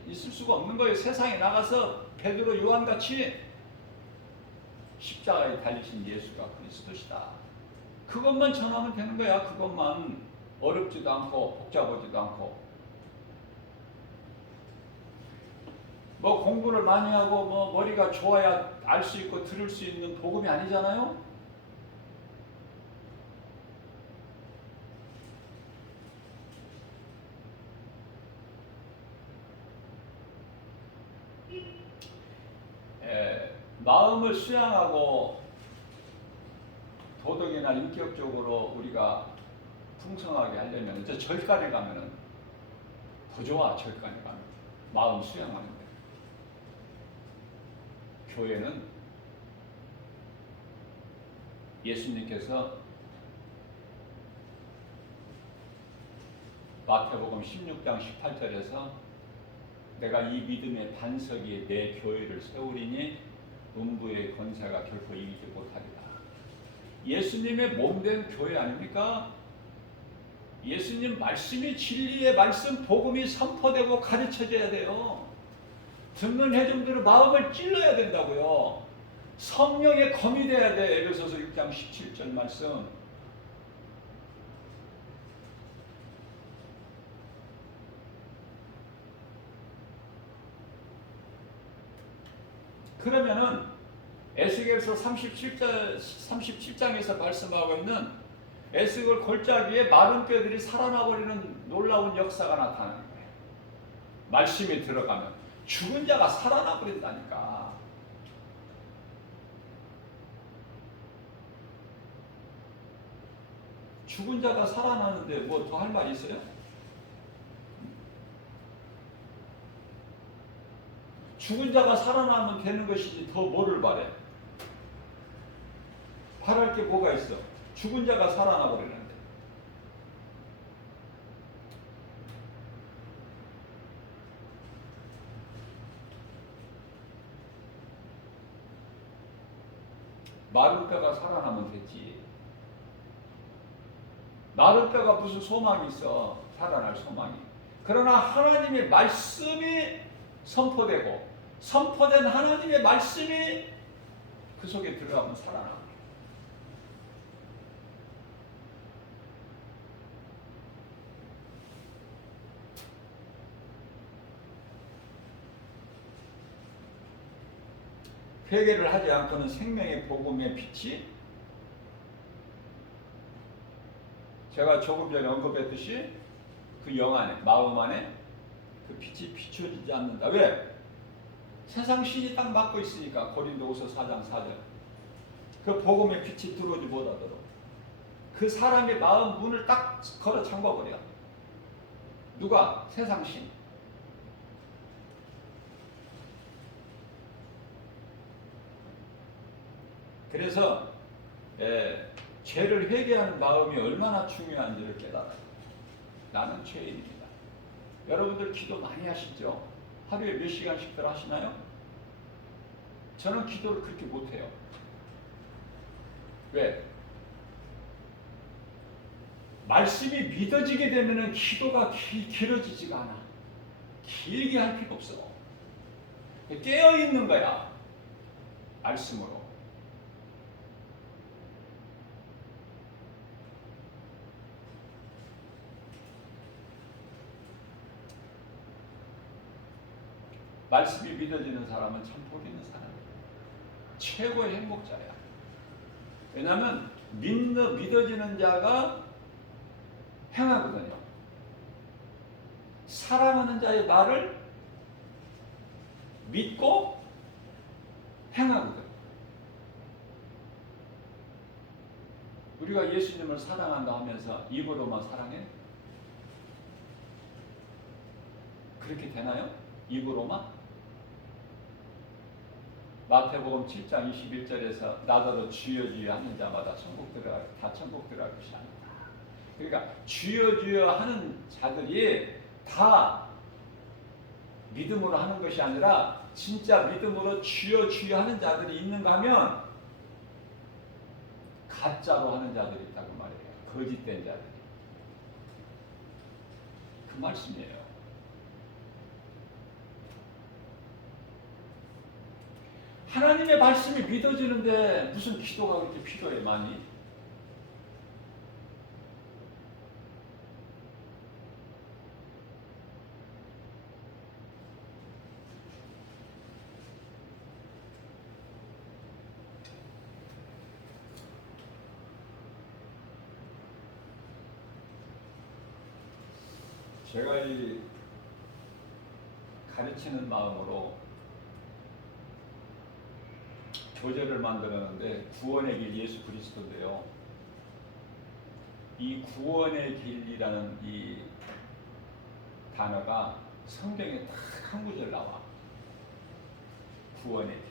있을 수가 없는 거예요. 세상에 나가서 베드로 요한같이 십자가에 달리신 예수가 그리스도시다. 그것만 전하면 되는 거야. 그것만. 어렵지도 않고 복잡하지도 않고. 뭐 공부를 많이 하고 뭐 머리가 좋아야 알 수 있고 들을 수 있는 복음이 아니잖아요. 마음을 수양하고 도덕이나 인격적으로 우리가 풍성하게 하려면 저 절간에 가면은 더 좋아. 절간에 가면 마음 수양하는데 교회는 예수님께서 마태복음 16장 18절에서 내가 이 믿음의 반석 위에 내 교회를 세우리니 음부의 권세가 결코 이기지 못하리라. 예수님의 몸된 교회 아닙니까? 예수님 말씀이 진리의 말씀, 복음이 선포되고 가르쳐져야 돼요. 듣는 회중들의 마음을 찔러야 된다고요. 성령의 검이 돼야 돼. 에베소서 6장 17절 말씀. 그러면은 에스겔서 37장에서 말씀하고 있는 에스겔 골짜기에 마른 뼈들이 살아나버리는 놀라운 역사가 나타나는 거예요. 말씀이 들어가면 죽은 자가 살아나버린다니까. 죽은 자가 살아나는데 뭐 더 할 말 있어요? 죽은 자가 살아나면 되는 것이지 더 뭐를 바래? 바랄 게 뭐가 있어? 죽은 자가 살아나 버리는데. 마른 뼈가 살아나면 되지. 마른 뼈가 무슨 소망이 있어? 살아날 소망이. 그러나 하나님의 말씀이 선포되고 선포된 하나님의 말씀이 그 속에 들어가면 살아나. 회개를 하지 않고는 생명의 복음의 빛이, 제가 조금 전에 언급했듯이 그 영 안에, 마음 안에 그 빛이 비춰지지 않는다. 왜? 세상 신이 딱 막고 있으니까. 고린도후서 4장 4절. 그 복음의 빛이 들어오지 못하도록 그 사람의 마음 문을 딱 걸어 잠궈버려. 누가? 세상 신. 그래서 죄를 회개하는 마음이 얼마나 중요한지를 깨달아요. 나는 죄인입니다. 여러분들 기도 많이 하시죠? 하루에 몇 시간씩들 하시나요? 저는 기도를 그렇게 못해요. 왜? 말씀이 믿어지게 되면 기도가 길어지지가 않아. 길게 할 필요 없어. 깨어있는 거야. 말씀으로. 말씀이 믿어지는 사람은 참 복 있는 사람이야. 최고의 행복자야. 왜냐하면 믿어지는 자가 행하거든요. 사랑하는 자의 말을 믿고 행하거든. 우리가 예수님을 사랑한다 하면서 입으로만 사랑해? 그렇게 되나요? 입으로만? 마태복음 7장 21절에서 나더러 주여 주여 하는 자마다 천국 들어갈 것이 아니다. 그러니까 주여 주여 하는 자들이 다 믿음으로 하는 것이 아니라 진짜 믿음으로 주여 주여 하는 자들이 있는가 하면 가짜로 하는 자들이 있다고 말해요. 거짓된 자들이. 그 말씀이에요. 하나님의 말씀이 믿어지는데 무슨 기도가 그렇게 필요해 많이? 제가 이 가르치는 마음으로 교재를 만들었는데 구원의 길 예수 그리스도인데요. 이 구원의 길이라는 이 단어가 성경에 딱 한 구절 나와. 구원의 길.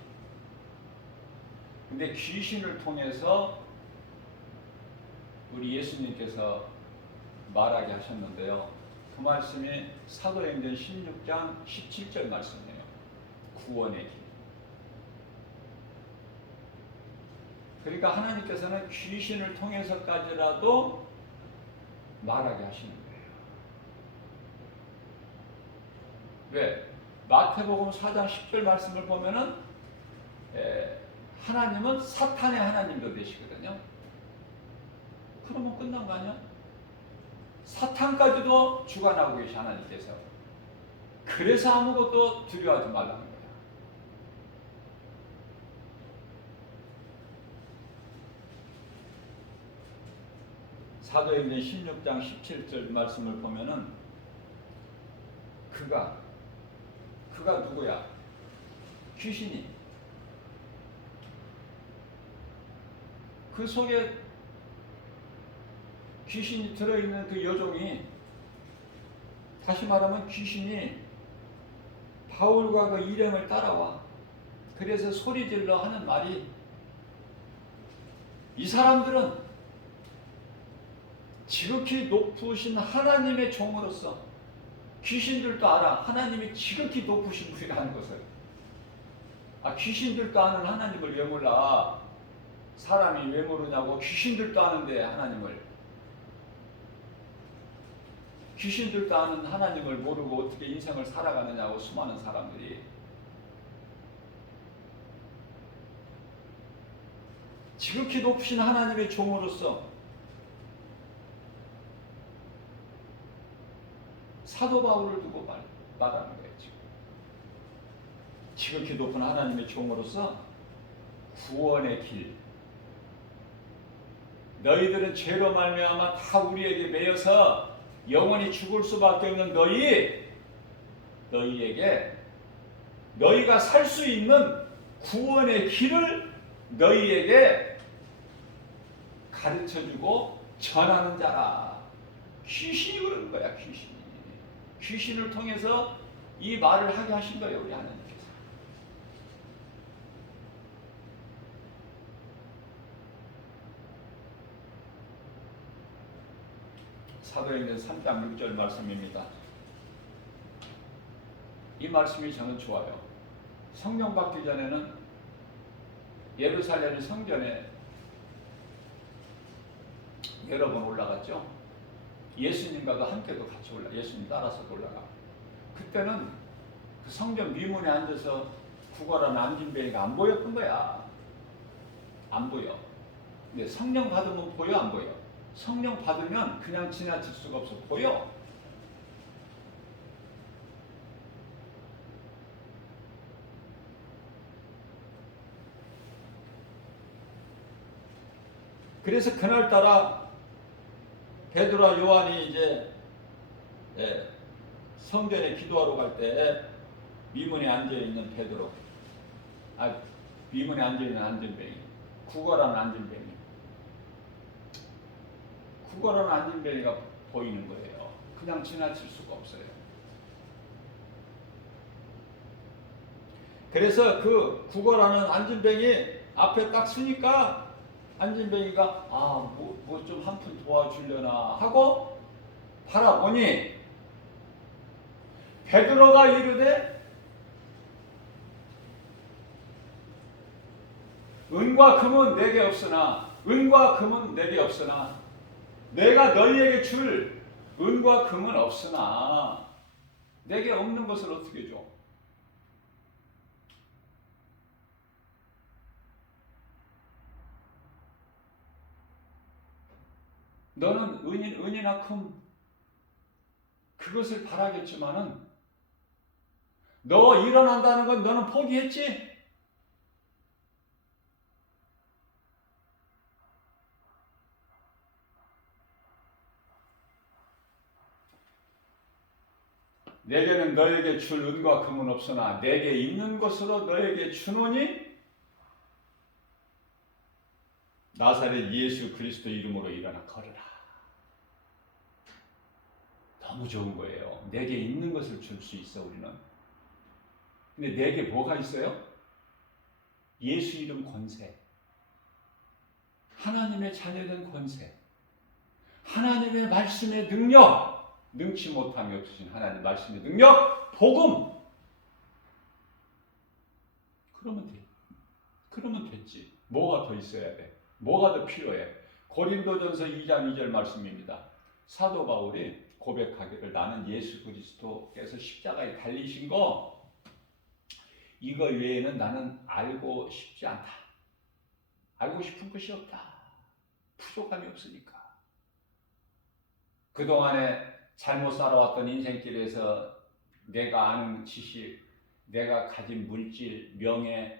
근데 귀신을 통해서 우리 예수님께서 말하게 하셨는데요. 그 말씀이 사도행전 16장 17절 말씀이에요. 구원의 길. 그러니까 하나님께서는 귀신을 통해서까지라도 말하게 하시는 거예요. 왜? 마태복음 4장 10절 말씀을 보면은 하나님은 사탄의 하나님도 되시거든요. 그러면 끝난 거 아니야? 사탄까지도 주관하고 계시 하나님께서. 그래서 아무것도 두려워하지 말라는 거예요. 사도행전 16장 17절 말씀을 보면은 그가 누구야? 귀신이. 그 속에 귀신이 들어있는 그 여종이, 다시 말하면 귀신이 바울과 그 일행을 따라와. 그래서 소리질러 하는 말이, 이 사람들은 지극히 높으신 하나님의 종으로서, 귀신들도 알아. 하나님이 지극히 높으신 분이라는 것을. 귀신들도 아는 하나님을 왜 몰라? 사람이 왜 모르냐고. 귀신들도 아는데 하나님을. 귀신들도 아는 하나님을 모르고 어떻게 인생을 살아가느냐고, 수많은 사람들이. 지극히 높으신 하나님의 종으로서 사도 바울을 두고 말하는 거예요. 지극히 높은 하나님의 종으로서 구원의 길. 너희들은 죄로 말미암아 다 우리에게 매여서 영원히 죽을 수밖에 없는 너희에게 너희가 살 수 있는 구원의 길을 너희에게 가르쳐주고 전하는 자라. 귀신이 그러는 거야. 귀신을 통해서 이 말을 하게 하신 거예요, 우리 하나님께서. 사도행전 3장 6절 말씀입니다. 이 말씀이 저는 좋아요. 성령 받기 전에는 예루살렘 성전에 여러 번 올라갔죠. 예수님과도 함께도 같이 예수님 따라서도 올라가. 그때는 그 성전 미문에 앉아서 구걸하는 안진뱅이가 안 보였던 거야. 안 보여. 근데 성령 받으면 보여, 안 보여? 성령 받으면 그냥 지나칠 수가 없어. 보여. 그래서 그날따라 베드로와 요한이 이제 성전에 기도하러 갈 때 미문에 앉아있는 베드로, 미문에 앉아있는 안진뱅이, 구걸하는 안진뱅이, 구걸하는 안진뱅이가 보이는 거예요. 그냥 지나칠 수가 없어요. 그래서 그 구걸하는 안진뱅이 앞에 딱 서니까 안진뱅이가 뭐 좀 한 푼 도와주려나 하고 바라보니 베드로가 이르되 은과 금은 내게 없으나 내가 너희에게 줄 은과 금은 없으나 내게 없는 것을 어떻게 줘? 너는 은이나 금 그것을 바라겠지만은 너 일어난다는 건 너는 포기했지? 내게는 너에게 줄 은과 금은 없으나 내게 있는 것으로 너에게 주노니 나사렛 예수 그리스도 이름으로 일어나 걸으라. 너무 좋은 거예요. 내게 있는 것을 줄 수 있어, 우리는. 근데 내게 뭐가 있어요? 예수 이름 권세. 하나님의 자녀된 권세. 하나님의 말씀의 능력, 능치 못함이 없으신 하나님 말씀의 능력, 복음. 그러면 됐지. 뭐가 더 있어야 돼? 뭐가 더 필요해? 고린도전서 2장 2절 말씀입니다. 사도 바울이 고백하기를 나는 예수 그리스도께서 십자가에 달리신 거 이거 외에는 나는 알고 싶지 않다. 알고 싶은 것이 없다. 부족함이 없으니까. 그동안에 잘못 살아왔던 인생길에서 내가 아는 지식, 내가 가진 물질, 명예,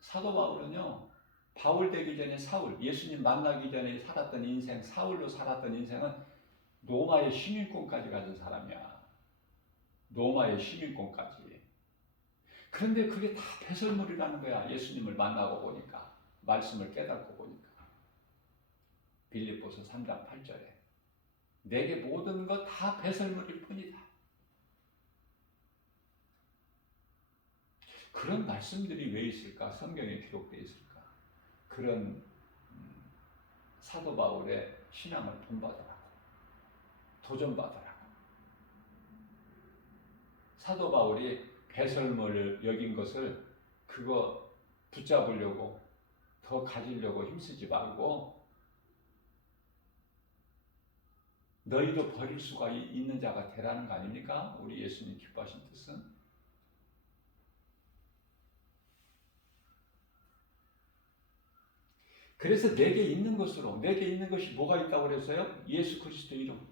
사도 바울은요, 바울 되기 전에 사울, 예수님 만나기 전에 살았던 인생, 사울로 살았던 인생은 로마의 시민권까지 가진 사람이야. 로마의 시민권까지. 그런데 그게 다 배설물이라는 거야. 예수님을 만나고 보니까, 말씀을 깨닫고 보니까. 빌립보서 3장 8절에 내게 모든 것 다 배설물일 뿐이다. 그런 말씀들이 왜 있을까? 성경에 기록되어 있을까? 그런 사도 바울의 신앙을 본받으라고, 도전받으라고. 사도 바울이 배설물을 여긴 것을 그거 붙잡으려고 더 가지려고 힘쓰지 말고 너희도 버릴 수가 있는 자가 되라는 거 아닙니까? 우리 예수님 기뻐하신 뜻은. 그래서 내게 있는 것으로, 내게 있는 것이 뭐가 있다고 그랬어요? 예수 그리스도 이름,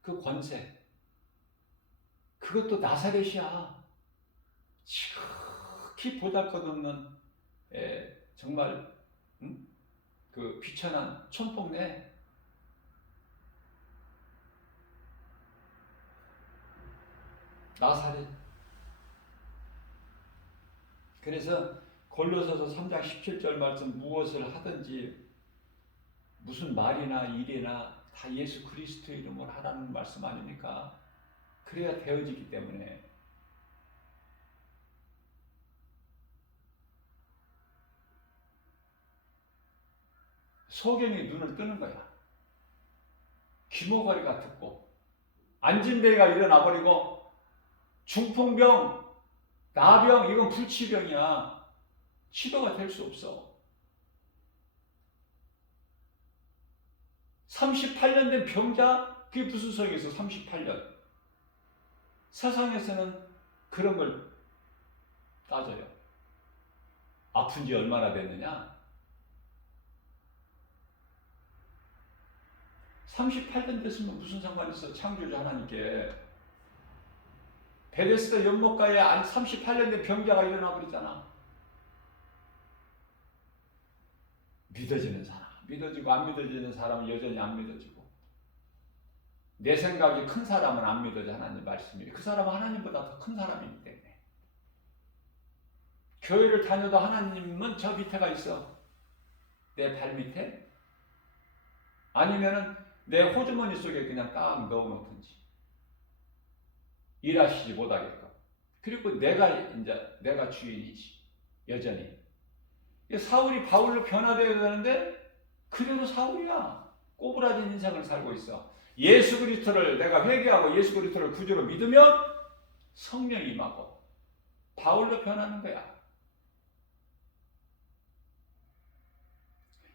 그 권세, 그것도 나사렛이야. 지극히 보잘것없는 정말 그 비천한 촌동네. 나사렛. 그래서 골로새서 3장 17절 말씀, 무엇을 하든지 무슨 말이나 일이나 다 예수 그리스도 이름으로 하라는 말씀 아닙니까? 그래야 되어지기 때문에. 소경이 눈을 뜨는 거야. 귀머거리가 듣고 앉은 데가 일어나버리고 중풍병, 나병, 이건 불치병이야. 치료가 될 수 없어. 38년 된 병자, 그게 무슨 소용이 있어? 38년. 세상에서는 그런 걸 따져요. 아픈 지 얼마나 됐느냐? 38년 됐으면 무슨 상관이 있어? 창조주 하나님께. 베데스다 연못가에 38년 된 병자가 일어나 버리잖아. 믿어지는 사람, 믿어지고 안 믿어지는 사람은 여전히 안 믿어지고, 내 생각이 큰 사람은 안 믿어져. 하나님 말씀이. 그 사람은 하나님보다 더 큰 사람이기 때문에. 교회를 다녀도 하나님은 저 밑에가 있어. 내 발 밑에? 아니면은 내 호주머니 속에 그냥 딱 넣어놓든지. 일하시지 못하게끔. 그리고 내가 주인이지. 여전히. 사울이 바울로 변화되어야 되는데 그대로 사울이야. 꼬부라진 인생을 살고 있어. 예수 그리스도를 내가 회개하고 예수 그리스도를 구주로 믿으면 성령이 임하고 바울로 변하는 거야.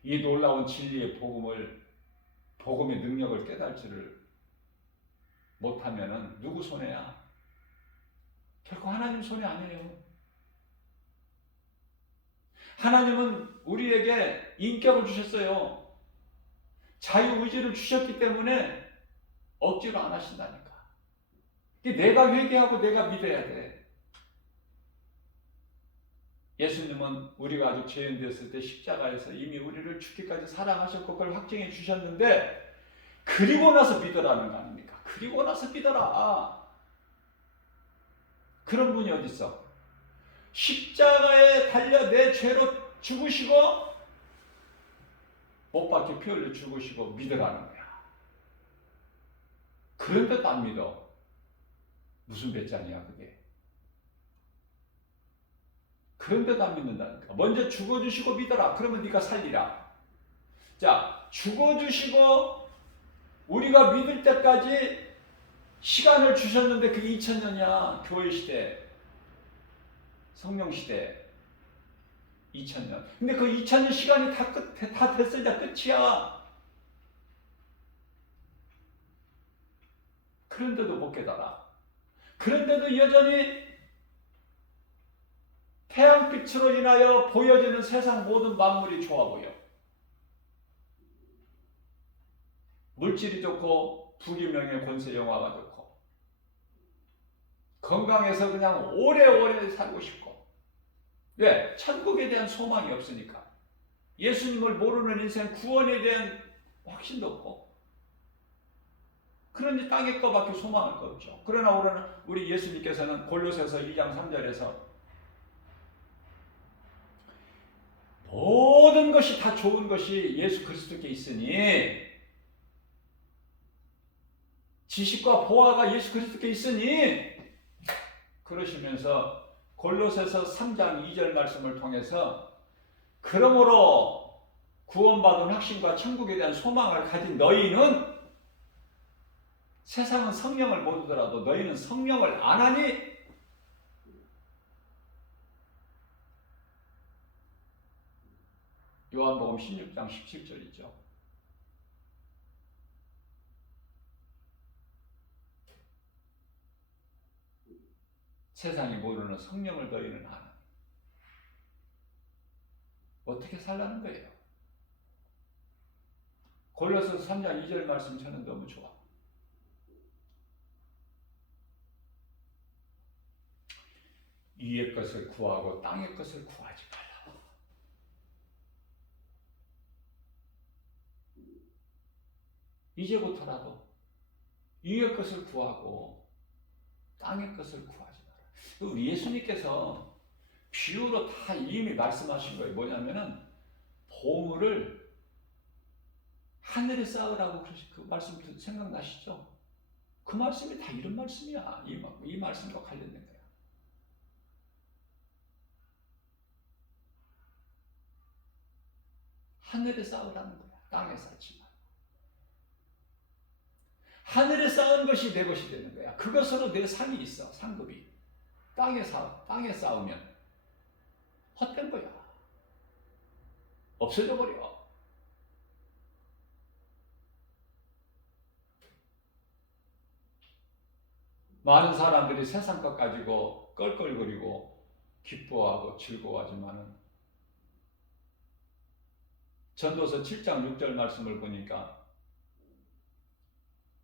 이 놀라운 진리의 복음의 능력을 깨달지를 못하면은 누구 손해야? 결코 하나님 손해 아니에요. 하나님은 우리에게 인격을 주셨어요. 자유의지를 주셨기 때문에 억지로 안 하신다니까. 내가 회개하고 내가 믿어야 돼. 예수님은 우리가 아직 죄인 되었을 때 십자가에서 이미 우리를 죽기까지 사랑하셨고 그걸 확증해 주셨는데, 그리고 나서 믿으라는 거 아닙니까? 그리고 나서 믿어라. 그런 분이 어디 있어? 십자가에 달려 내 죄로 죽으시고 못 박혀 피 흘려 죽으시고 믿으라는 거야. 그런데도 안 믿어. 무슨 배짱이야 그게. 그런데도 안 믿는다니까. 먼저 죽어주시고 믿어라. 그러면 네가 살리라. 자, 죽어주시고 우리가 믿을 때까지 시간을 주셨는데 그게 2000년이야. 교회 시대, 성령 시대 2000년. 근데 그 2000년 시간이 다 됐어. 이제 끝이야. 그런데도 못 깨달아. 그런데도 여전히 태양빛으로 인하여 보여지는 세상 모든 만물이 좋아 보여. 물질이 좋고 부귀명예 권세 영화가 좋고 건강해서 그냥 오래오래 살고 싶고. 왜? 천국에 대한 소망이 없으니까. 예수님을 모르는 인생, 구원에 대한 확신도 없고. 그러니 땅의 거밖에 소망할 거 없죠. 그러나 우리 예수님께서는 골로새서 2장 3절에서 모든 것이 다 좋은 것이 예수 그리스도께 있으니, 지식과 보화가 예수 그리스도께 있으니, 그러시면서 골로새서 3장 2절 말씀을 통해서 그러므로 구원받은 확신과 천국에 대한 소망을 가진 너희는, 세상은 성령을 모르더라도 너희는 성령을 안 하니 요한복음 16장 17절이죠. 세상이 모르는 성령을 너희는 아는. 어떻게 살라는 거예요? 골로새서 3장 2절 말씀 저는 너무 좋아. 위의 것을 구하고 땅의 것을 구하지 말라. 이제부터라도 위의 것을 구하고 땅의 것을 구하지 마라. 우리 예수님께서 비유로 다 이미 말씀하신 거예요. 뭐냐면은 보물을 하늘에 쌓으라고. 그 말씀 생각나시죠? 그 말씀이 다 이런 말씀이야. 이 말씀과 관련된 거야. 하늘에 쌓으라는 거야. 땅에 쌓지 마. 하늘에 쌓은 것이 내 것이 되는 거야. 그것으로 내 상이 있어. 상급이. 땅에 쌓으면 헛된 거야. 없어져 버려. 많은 사람들이 세상 것 가지고 껄껄거리고 기뻐하고 즐거워하지만은, 전도서 7장 6절 말씀을 보니까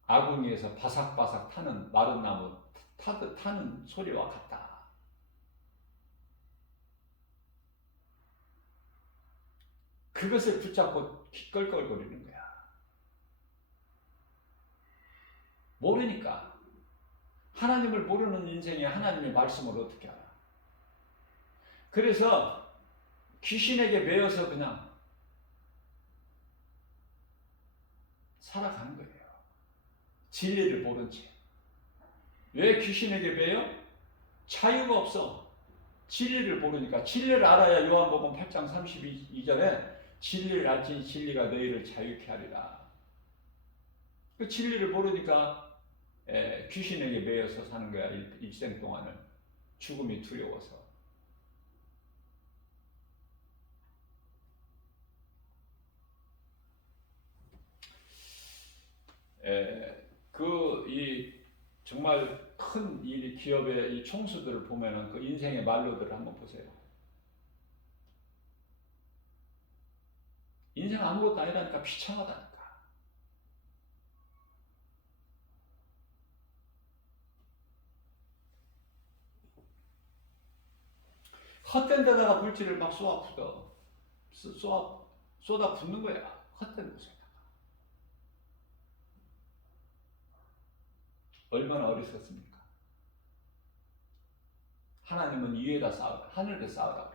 아궁이에서 바삭바삭 타는 마른 나무 타는 소리와 같다. 그것을 붙잡고 껄껄거리는 거야. 모르니까. 하나님을 모르는 인생에 하나님의 말씀을 어떻게 알아? 그래서 귀신에게 매여서 그냥 살아가는 거예요. 진리를 모른 채. 왜 귀신에게 매여? 자유가 없어. 진리를 모르니까. 진리를 알아야 요한복음 8장 32절에 진리를 알지 진리가 너희를 자유케 하리라. 그 진리를 모르니까 귀신에게 매여서 사는 거야. 일생 동안을. 죽음이 두려워서. 정말 큰 기업의 이 총수들을 보면은 그 인생의 말로들을 한번 보세요. 인생 아무것도 아니라니까 비참하다니까. 헛된 데다가 물질을 막 쏟아 붓는 거야. 헛된 곳에다가. 얼마나 어리석습니까? 하나님은 위에다 쌓으라, 하늘에 쌓으라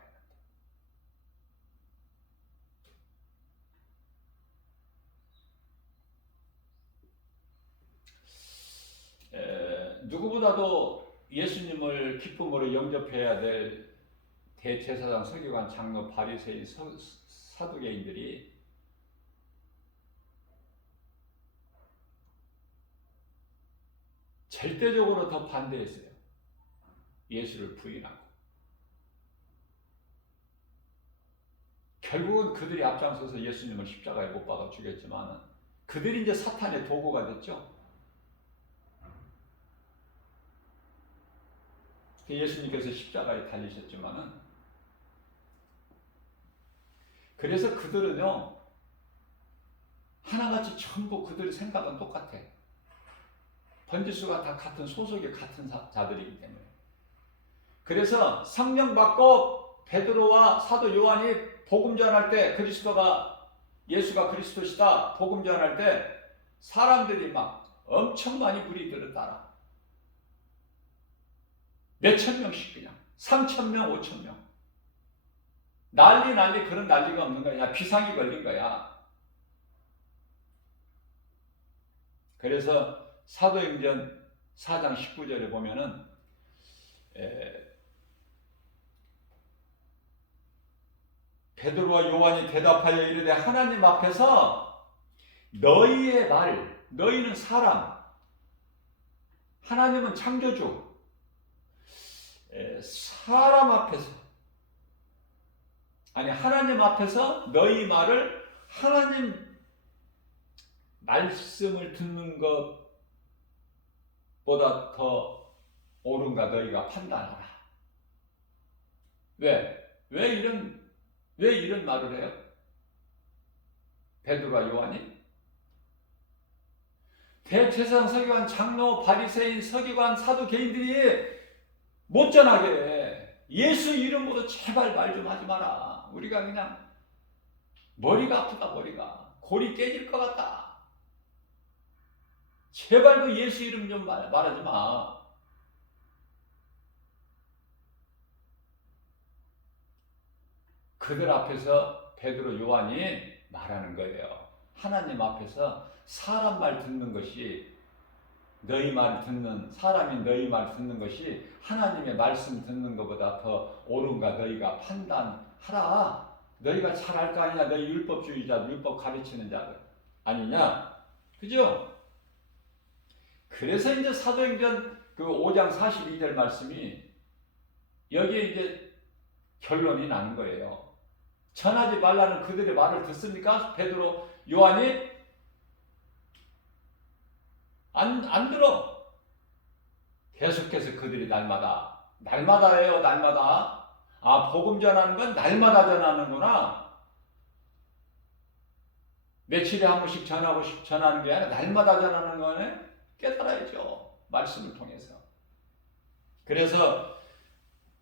그랬는데. 누구보다도 예수님을 기쁨으로 영접해야 될 대제사장, 서기관, 장로, 바리새인, 사두개인들이 절대적으로 더 반대했어요. 예수를 부인하고. 결국은 그들이 앞장서서 예수님을 십자가에 못 박아 죽였지만 그들이 이제 사탄의 도구가 됐죠. 예수님께서 십자가에 달리셨지만은, 그래서 그들은요, 하나같이 전부 그들의 생각은 똑같아. 번지수가 다 같은 소속의 같은 자들이기 때문에. 그래서 성령 받고 베드로와 사도 요한이 복음 전할 때, 예수가 그리스도시다 복음 전할 때 사람들이 막 엄청 많이 무리들을 따라. 몇천 명씩 그냥 3,000명, 5,000명. 난리 그런 난리가 없는 거야. 비상이 걸린 거야. 그래서 사도행전 4장 19절에 보면은 베드로와 요한이 대답하여 이르되 하나님 앞에서 너희의 말, 너희는 사람, 하나님은 창조주, 사람 앞에서, 하나님 앞에서 너희 말을, 하나님 말씀을 듣는 것보다 더 옳은가 너희가 판단하라. 왜 이런 말을 해요? 베드로와 요한이? 대제사장, 서기관, 장로, 바리새인, 서기관, 사두개인들이 못 전하게 해. 예수 이름으로 제발 말 좀 하지 마라. 우리가 그냥 머리가 아프다. 머리가 골이 깨질 것 같다. 제발 그 예수 이름 좀 말하지 마. 그들 앞에서 베드로, 요한이 말하는 거예요. 하나님 앞에서 사람 말 듣는 것이, 사람이 너희 말 듣는 것이 하나님의 말씀 듣는 것보다 더 옳은가 너희가 판단하라. 너희가 잘 알 거 아니냐. 너희 율법주의자, 율법 가르치는 자들 아니냐. 그죠? 그래서 이제 사도행전 그 5장 42절 말씀이 여기에 이제 결론이 나는 거예요. 전하지 말라는 그들의 말을 듣습니까? 베드로, 요한이 안 들어. 계속해서 그들이 날마다예요. 날마다. 복음 전하는 건 날마다 전하는구나. 며칠에 한 번씩 전하는 게 아니라 날마다 전하는 거네. 깨달아야죠. 말씀을 통해서. 그래서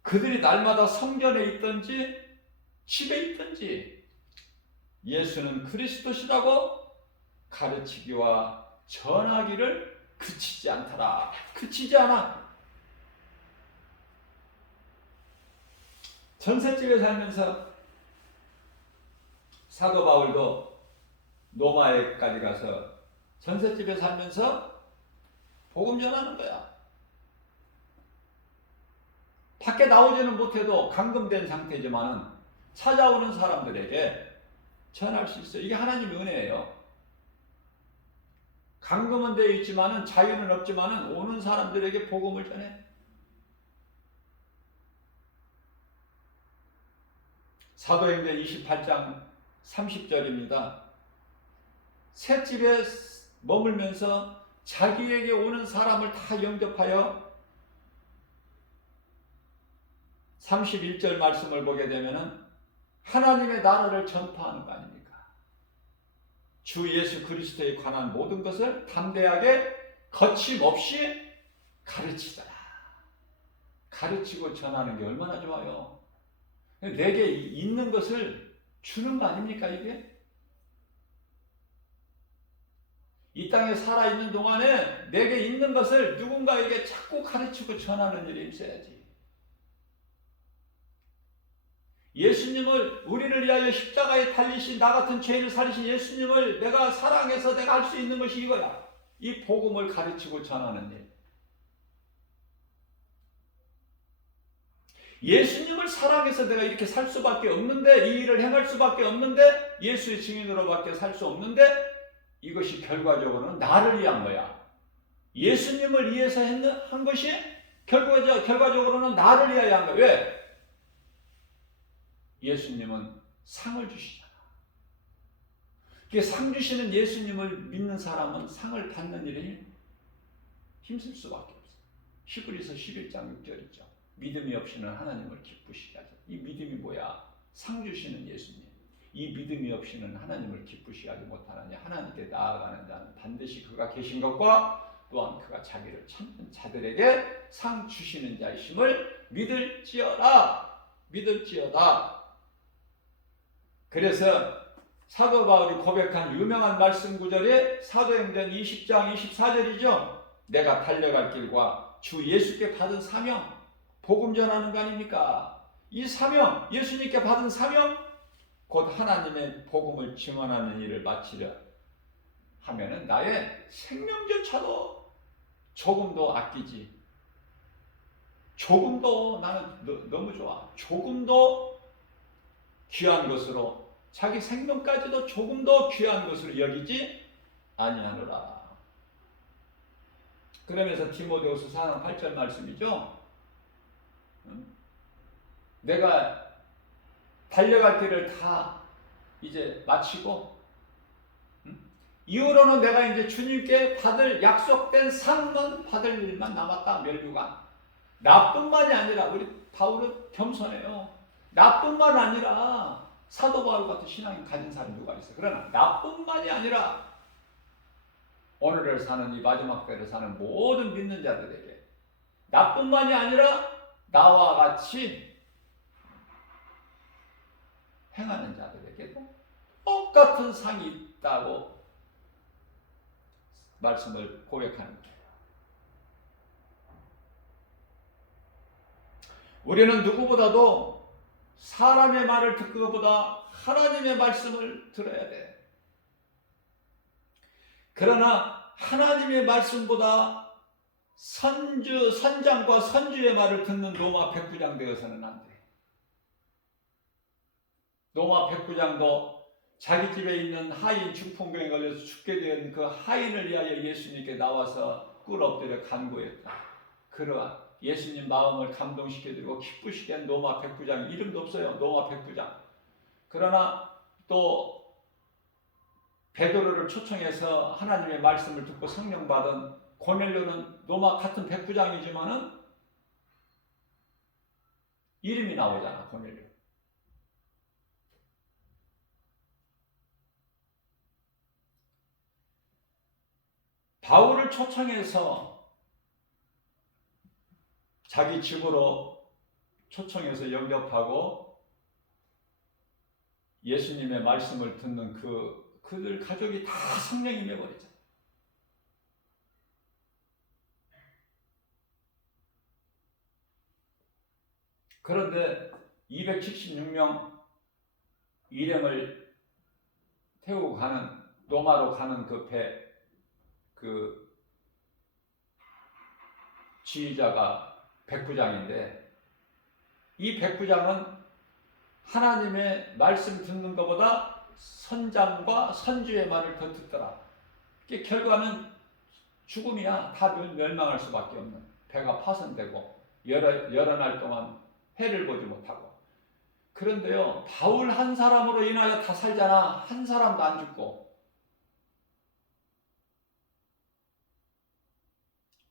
그들이 날마다 성전에 있든지 집에 있든지 예수는 그리스도시라고 가르치기와 전하기를 그치지 않더라. 그치지 않아. 전셋집에 살면서 사도 바울도 로마에까지 가서 전셋집에 살면서 복음 전하는 거야. 밖에 나오지는 못해도 감금된 상태지만은 찾아오는 사람들에게 전할 수 있어요. 이게 하나님의 은혜예요. 감금은 되어 있지만은, 자유는 없지만은 오는 사람들에게 복음을 전해. 사도행전 28장 30절입니다. 셋집에 머물면서 자기에게 오는 사람을 다 영접하여 31절 말씀을 보게 되면은 하나님의 나라를 전파하는 거 아닙니까? 주 예수 그리스도에 관한 모든 것을 담대하게 거침없이 가르치더라. 가르치고 전하는 게 얼마나 좋아요. 내게 있는 것을 주는 거 아닙니까, 이게? 이 땅에 살아있는 동안에 내게 있는 것을 누군가에게 자꾸 가르치고 전하는 일에 있어야지. 예수님을, 우리를 위하여 십자가에 달리신 나 같은 죄인을 살리신 예수님을 내가 사랑해서 내가 할 수 있는 것이 이거야. 이 복음을 가르치고 전하는 일. 예수님을 사랑해서 내가 이렇게 살 수밖에 없는데, 이 일을 행할 수밖에 없는데, 예수의 증인으로밖에 살 수 없는데, 이것이 결과적으로는 나를 위한 거야. 예수님을 위해서 한 것이 결과적으로는 나를 위하여 한 거야. 왜? 예수님은 상을 주시잖아. 상 주시는 예수님을 믿는 사람은 상을 받는 일이 힘쓸 수밖에 없어. 히브리서 11장 6절 있죠. 믿음이 없이는 하나님을 기쁘시게 하죠. 이 믿음이 뭐야? 상 주시는 예수님. 이 믿음이 없이는 하나님을 기쁘시게 하지 못하느니 하나님께 나아가는 자는 반드시 그가 계신 것과 또한 그가 자기를 찾는 자들에게 상 주시는 자이심을 믿을지어다. 믿을지어다. 그래서 사도 바울이 고백한 유명한 말씀 구절이 사도행전 20장 24절이죠. 내가 달려갈 길과 주 예수께 받은 사명, 복음 전하는 거 아닙니까? 이 사명, 예수님께 받은 사명, 곧 하나님의 복음을 증언하는 일을 마치려 하면은 나의 생명조차도 조금도 아끼지, 조금도 나는 너무 좋아, 조금도 귀한 것으로, 자기 생명까지도 조금도 귀한 것으로 여기지 아니하노라. 그러면서 디모데후서 4장 8절 말씀이죠. 내가 달려갈 길을 다 이제 마치고 이후로는 내가 이제 주님께 받을 약속된 상만 받을 일만 남았다. 멸류관. 나뿐만이 아니라 우리 바울은 겸손해요. 나뿐만 아니라 사도 바울 같은 신앙이 가진 사람이 누가 있어. 그러나 나뿐만이 아니라 오늘을 사는 이 마지막 때를 사는 모든 믿는 자들에게, 나뿐만이 아니라 나와 같이 행하는 자들에게도 똑같은 상이 있다고 말씀을 고백하는 거예요. 우리는 누구보다도 사람의 말을 듣기보다 하나님의 말씀을 들어야 돼. 그러나 하나님의 말씀보다 선장과 선주의 말을 듣는 로마 백부장 되어서는 안 돼. 로마 백부장도 자기 집에 있는 하인 중풍병에 걸려서 죽게 된 그 하인을 위하여 예수님께 나와서 꿇어 엎드려 간구했다. 그러한 예수님 마음을 감동시켜드리고 기쁘시게 한 로마 백부장, 이름도 없어요. 로마 백부장. 그러나 또 베드로를 초청해서 하나님의 말씀을 듣고 성령 받은 고넬료는 로마 같은 백부장이지만은 이름이 나오잖아. 고넬료. 바울을 초청해서 자기 집으로 초청해서 영접하고 예수님의 말씀을 듣는 그들 가족이 다 성령이 임해버리잖아. 그런데 276명 일행을 태우고 가는, 로마로 가는 그 배, 그 지휘자가 백부장인데, 이 백부장은 하나님의 말씀 듣는 것보다 선장과 선주의 말을 더 듣더라. 결과는 죽음이야. 다 멸망할 수밖에 없는. 배가 파손되고 여러 날 동안 해를 보지 못하고. 그런데요, 바울 한 사람으로 인하여 다 살잖아. 한 사람도 안 죽고.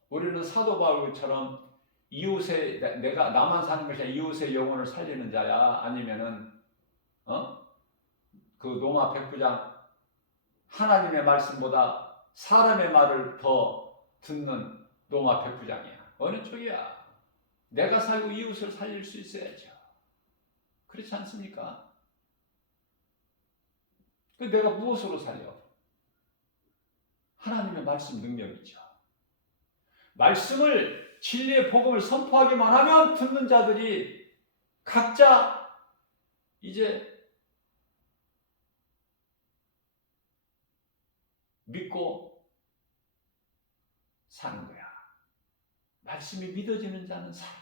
우리는 사도 바울처럼 이웃의, 내가 나만 사는 것이 아니라 이웃의 영혼을 살리는 자야, 아니면은 그 로마 백부장, 하나님의 말씀보다 사람의 말을 더 듣는 로마 백부장이야. 어느 쪽이야? 내가 살고 이웃을 살릴 수 있어야죠. 그렇지 않습니까? 내가 무엇으로 살려? 하나님의 말씀 능력이죠. 말씀을, 진리의 복음을 선포하기만 하면 듣는 자들이 각자 이제 믿고 사는 거야. 말씀이 믿어지는 자는 살아.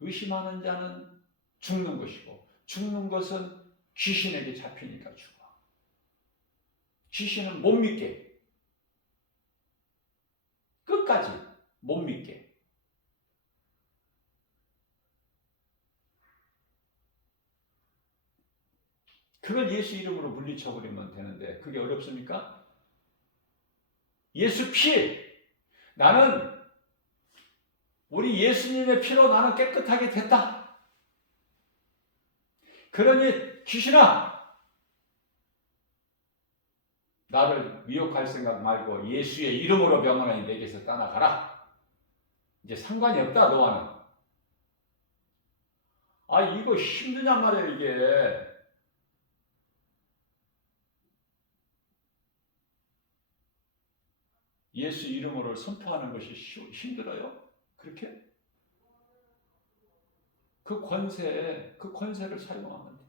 의심하는 자는 죽는 것이고, 죽는 것은 귀신에게 잡히니까 죽어. 귀신은 못 믿게. 끝까지 못 믿게. 그걸 예수 이름으로 물리쳐버리면 되는데 그게 어렵습니까? 예수 피! 나는 우리 예수님의 피로 나는 깨끗하게 됐다. 그러니 귀신아, 나를 미혹할 생각 말고 예수의 이름으로 병원에 내게서 떠나가라. 이제 상관이 없다 너와는. 아 이거 힘드냔 말이에요 이게. 예수 이름으로 선포하는 것이 힘들어요? 그렇게? 그 권세를 사용하면 돼.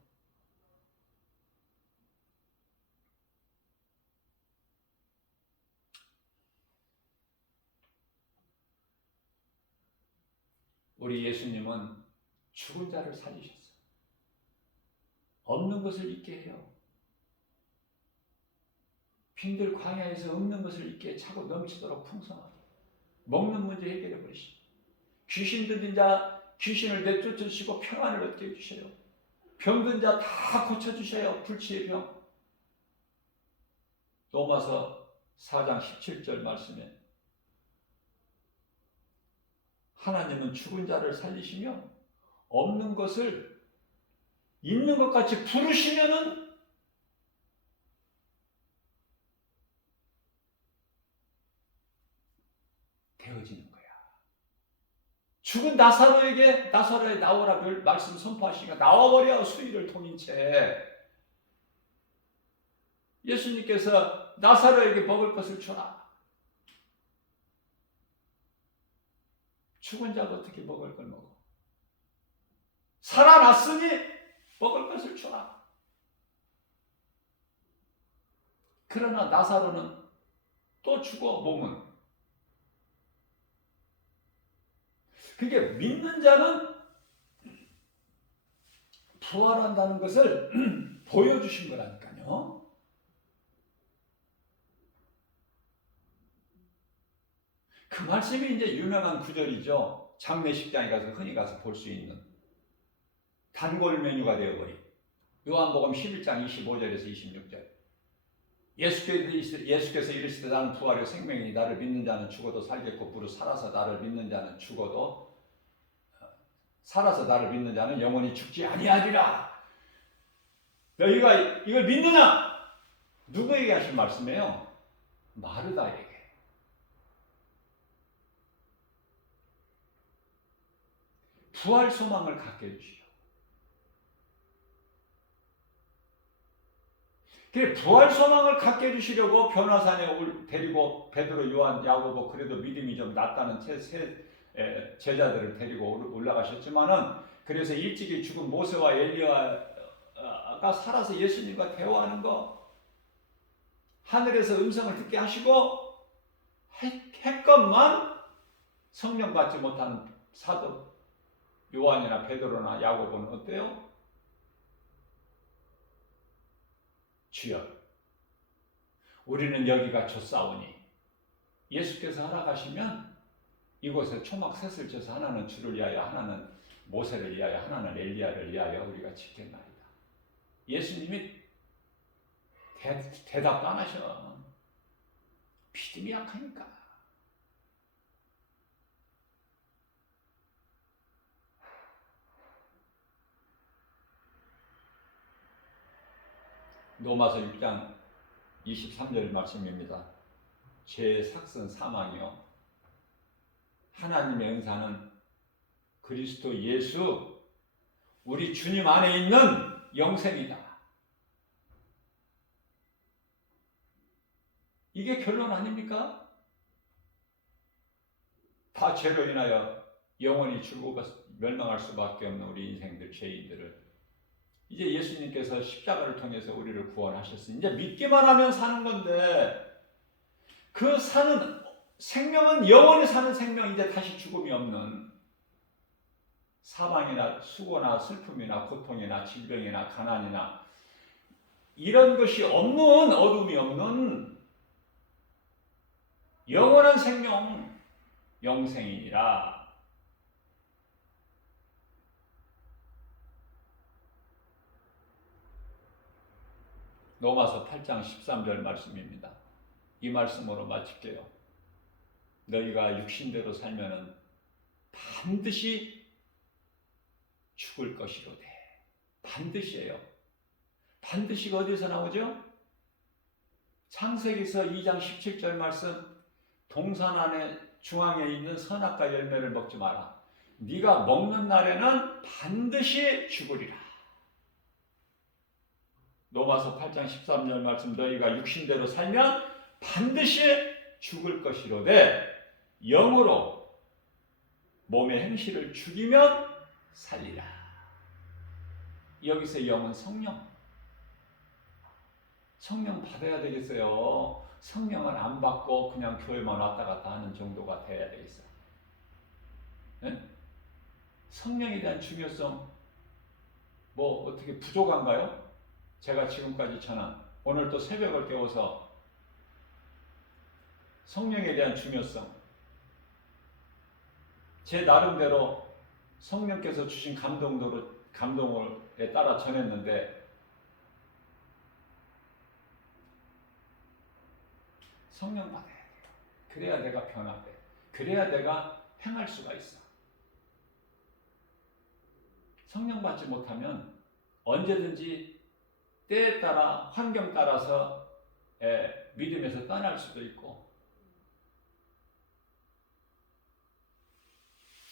우리 예수님은 죽은 자를 살리셨어요. 없는 것을 있게 해요. 빈들 광야에서 없는 것을 있게 차고 넘치도록 풍성하게. 먹는 문제 해결해 버리시죠. 귀신 들린 자 귀신을 내쫓으시고 평안을 얻게 해주셔요. 병든 자 다 고쳐주셔요. 불치의 병. 로마서 4장 17절 말씀에 하나님은 죽은 자를 살리시며 없는 것을 있는 것 같이 부르시면은 되어지는 거야. 죽은 나사로에게 나사로에 나오라 말씀 선포하시니까 나와버려. 수의를 통인 채. 예수님께서 나사로에게 먹을 것을 주라. 죽은 자가 어떻게 먹을 걸 먹어? 살아났으니 먹을 것을 주라. 그러나 나사로는 또 죽어 몸은. 그게 믿는 자는 부활한다는 것을 보여주신 거라니까요. 그 말씀이 이제 유명한 구절이죠. 장례식장에 가서 흔히 가서 볼 수 있는 단골 메뉴가 되어버린 요한복음 11장 25절에서 26절. 예수께서 이르시되 나는 부활의 생명이니 나를 믿는 자는 죽어도 살겠고 무릇 살아서 나를 믿는 자는 영원히 죽지 아니하리라. 너희가 이걸 믿느냐? 누구에게 하신 말씀이에요? 마르다에게. 부활 소망을 갖게 해주시오. 부활 소망을 갖게 해주시려고 변화산에 데리고 베드로, 요한, 야고보 그래도 믿음이 좀 낮다는 제자들을 데리고 올라가셨지만은 그래서 일찍이 죽은 모세와 엘리야가 살아서 예수님과 대화하는 거, 하늘에서 음성을 듣게 하시고 했건만 성령 받지 못한 사도 요한이나 베드로나 야고보는 어때요? 주여, 우리는 여기가 좋사오니 예수께서 허락하시면 이곳에 초막 셋을 쳐서 하나는 주를 위하여, 하나는 모세를 위하여, 하나는 엘리야를 위하여 우리가 지켰나이다. 예수님이 대답도 안 하셔. 믿음이 약하니까. 로마서 6장 23절 말씀입니다. 죄의 삭은 사망이요 하나님의 은사는 그리스도 예수 우리 주님 안에 있는 영생이다. 이게 결론 아닙니까? 다 죄로 인하여 영원히 죽고 멸망할 수밖에 없는 우리 인생들, 죄인들을 이제 예수님께서 십자가를 통해서 우리를 구원하셨으니 이제 믿기만 하면 사는 건데, 그 사는 생명은 영원히 사는 생명인데 다시 죽음이 없는, 사망이나 수고나 슬픔이나 고통이나 질병이나 가난이나 이런 것이 없는, 어둠이 없는 영원한 생명, 영생이니라. 로마서 8장 13절 말씀입니다. 이 말씀으로 마칠게요. 너희가 육신대로 살면은 반드시 죽을 것이로되. 반드시예요. 반드시가 어디서 나오죠? 창세기서 2장 17절 말씀. 동산 안에 중앙에 있는 선악과 열매를 먹지 마라. 네가 먹는 날에는 반드시 죽으리라. 로마서 8장 13절 말씀. 너희가 육신대로 살면 반드시 죽을 것이로되 영으로 몸의 행실을 죽이면 살리라. 여기서 영은 성령. 성령 받아야 되겠어요. 성령을 안 받고 그냥 교회만 왔다 갔다 하는 정도가 돼야 되겠어요. 네? 성령에 대한 중요성 뭐 어떻게 부족한가요? 제가 지금까지 전한 오늘 또 새벽을 깨워서 성령에 대한 중요성 제 나름대로 성령께서 주신 감동에 따라 전했는데 성령 받아야 돼요. 그래야 내가 변화돼. 그래야 내가 행할 수가 있어. 성령 받지 못하면 언제든지 때에 따라 환경 따라서 믿음에서 떠날 수도 있고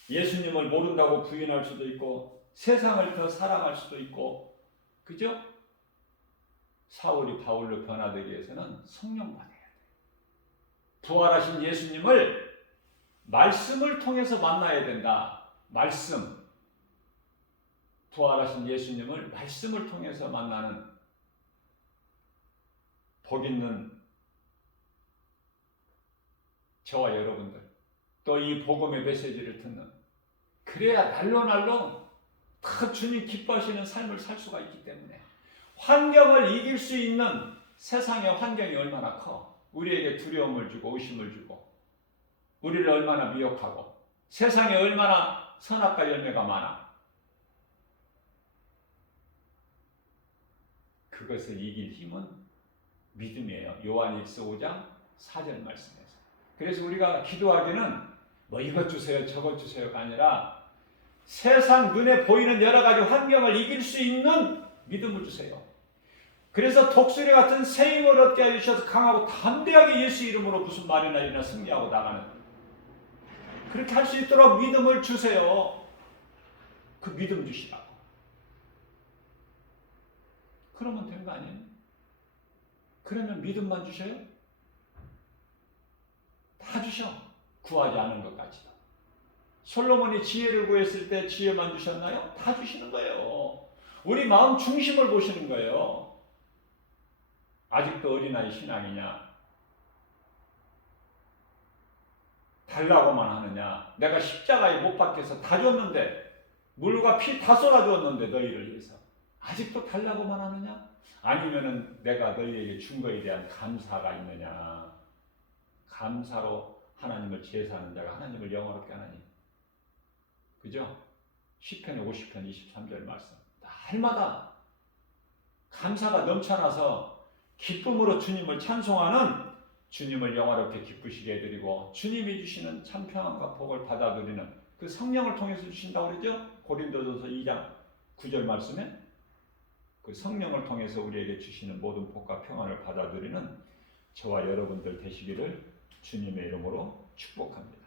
예수님을 모른다고 부인할 수도 있고 세상을 더 사랑할 수도 있고 그죠? 사울이 바울로 변화되기 위해서는 성령 받아야 돼요. 부활하신 예수님을 말씀을 통해서 만나야 된다. 말씀. 부활하신 예수님을 말씀을 통해서 만나는 복 있는 저와 여러분들 또 이 복음의 메시지를 듣는 그래야 날로 다 주님 기뻐하시는 삶을 살 수가 있기 때문에 환경을 이길 수 있는 세상의 환경이 얼마나 커 우리에게 두려움을 주고 의심을 주고 우리를 얼마나 미혹하고 세상에 얼마나 선악과 열매가 많아 그것을 이길 힘은 믿음이에요. 요한일서 5장 4절 말씀에서. 그래서 우리가 기도하기는 뭐 이것 주세요 저것 주세요가 아니라 세상 눈에 보이는 여러 가지 환경을 이길 수 있는 믿음을 주세요. 그래서 독수리 같은 새 힘을 얻게 해주셔서 강하고 담대하게 예수 이름으로 무슨 말이나 일이나 승리하고 나가는 그렇게 할 수 있도록 믿음을 주세요. 그 믿음 주시라고. 그러면 된 거 아니에요? 그러면 믿음만 주셔요? 다 주셔. 구하지 않은 것까지도. 솔로몬이 지혜를 구했을 때 지혜만 주셨나요? 다 주시는 거예요. 우리 마음 중심을 보시는 거예요. 아직도 어린아이 신앙이냐? 달라고만 하느냐? 내가 십자가에 못 박혀서 다 줬는데 물과 피 다 쏟아주었는데 너희를 위해서 아직도 달라고만 하느냐? 아니면은 내가 너희에게 준 거에 대한 감사가 있느냐? 감사로 하나님을 제사하는 자가 하나님을 영화롭게 하나니 그죠? 시편의 50편 23절 말씀 날마다 감사가 넘쳐나서 기쁨으로 주님을 찬송하는 주님을 영화롭게 기쁘시게 해드리고 주님이 주시는 참 평안과 복을 받아들이는 그 성령을 통해서 주신다고 그러죠? 고린도전서 2장 9절 말씀에 그 성령을 통해서 우리에게 주시는 모든 복과 평안을 받아들이는 저와 여러분들 되시기를 주님의 이름으로 축복합니다.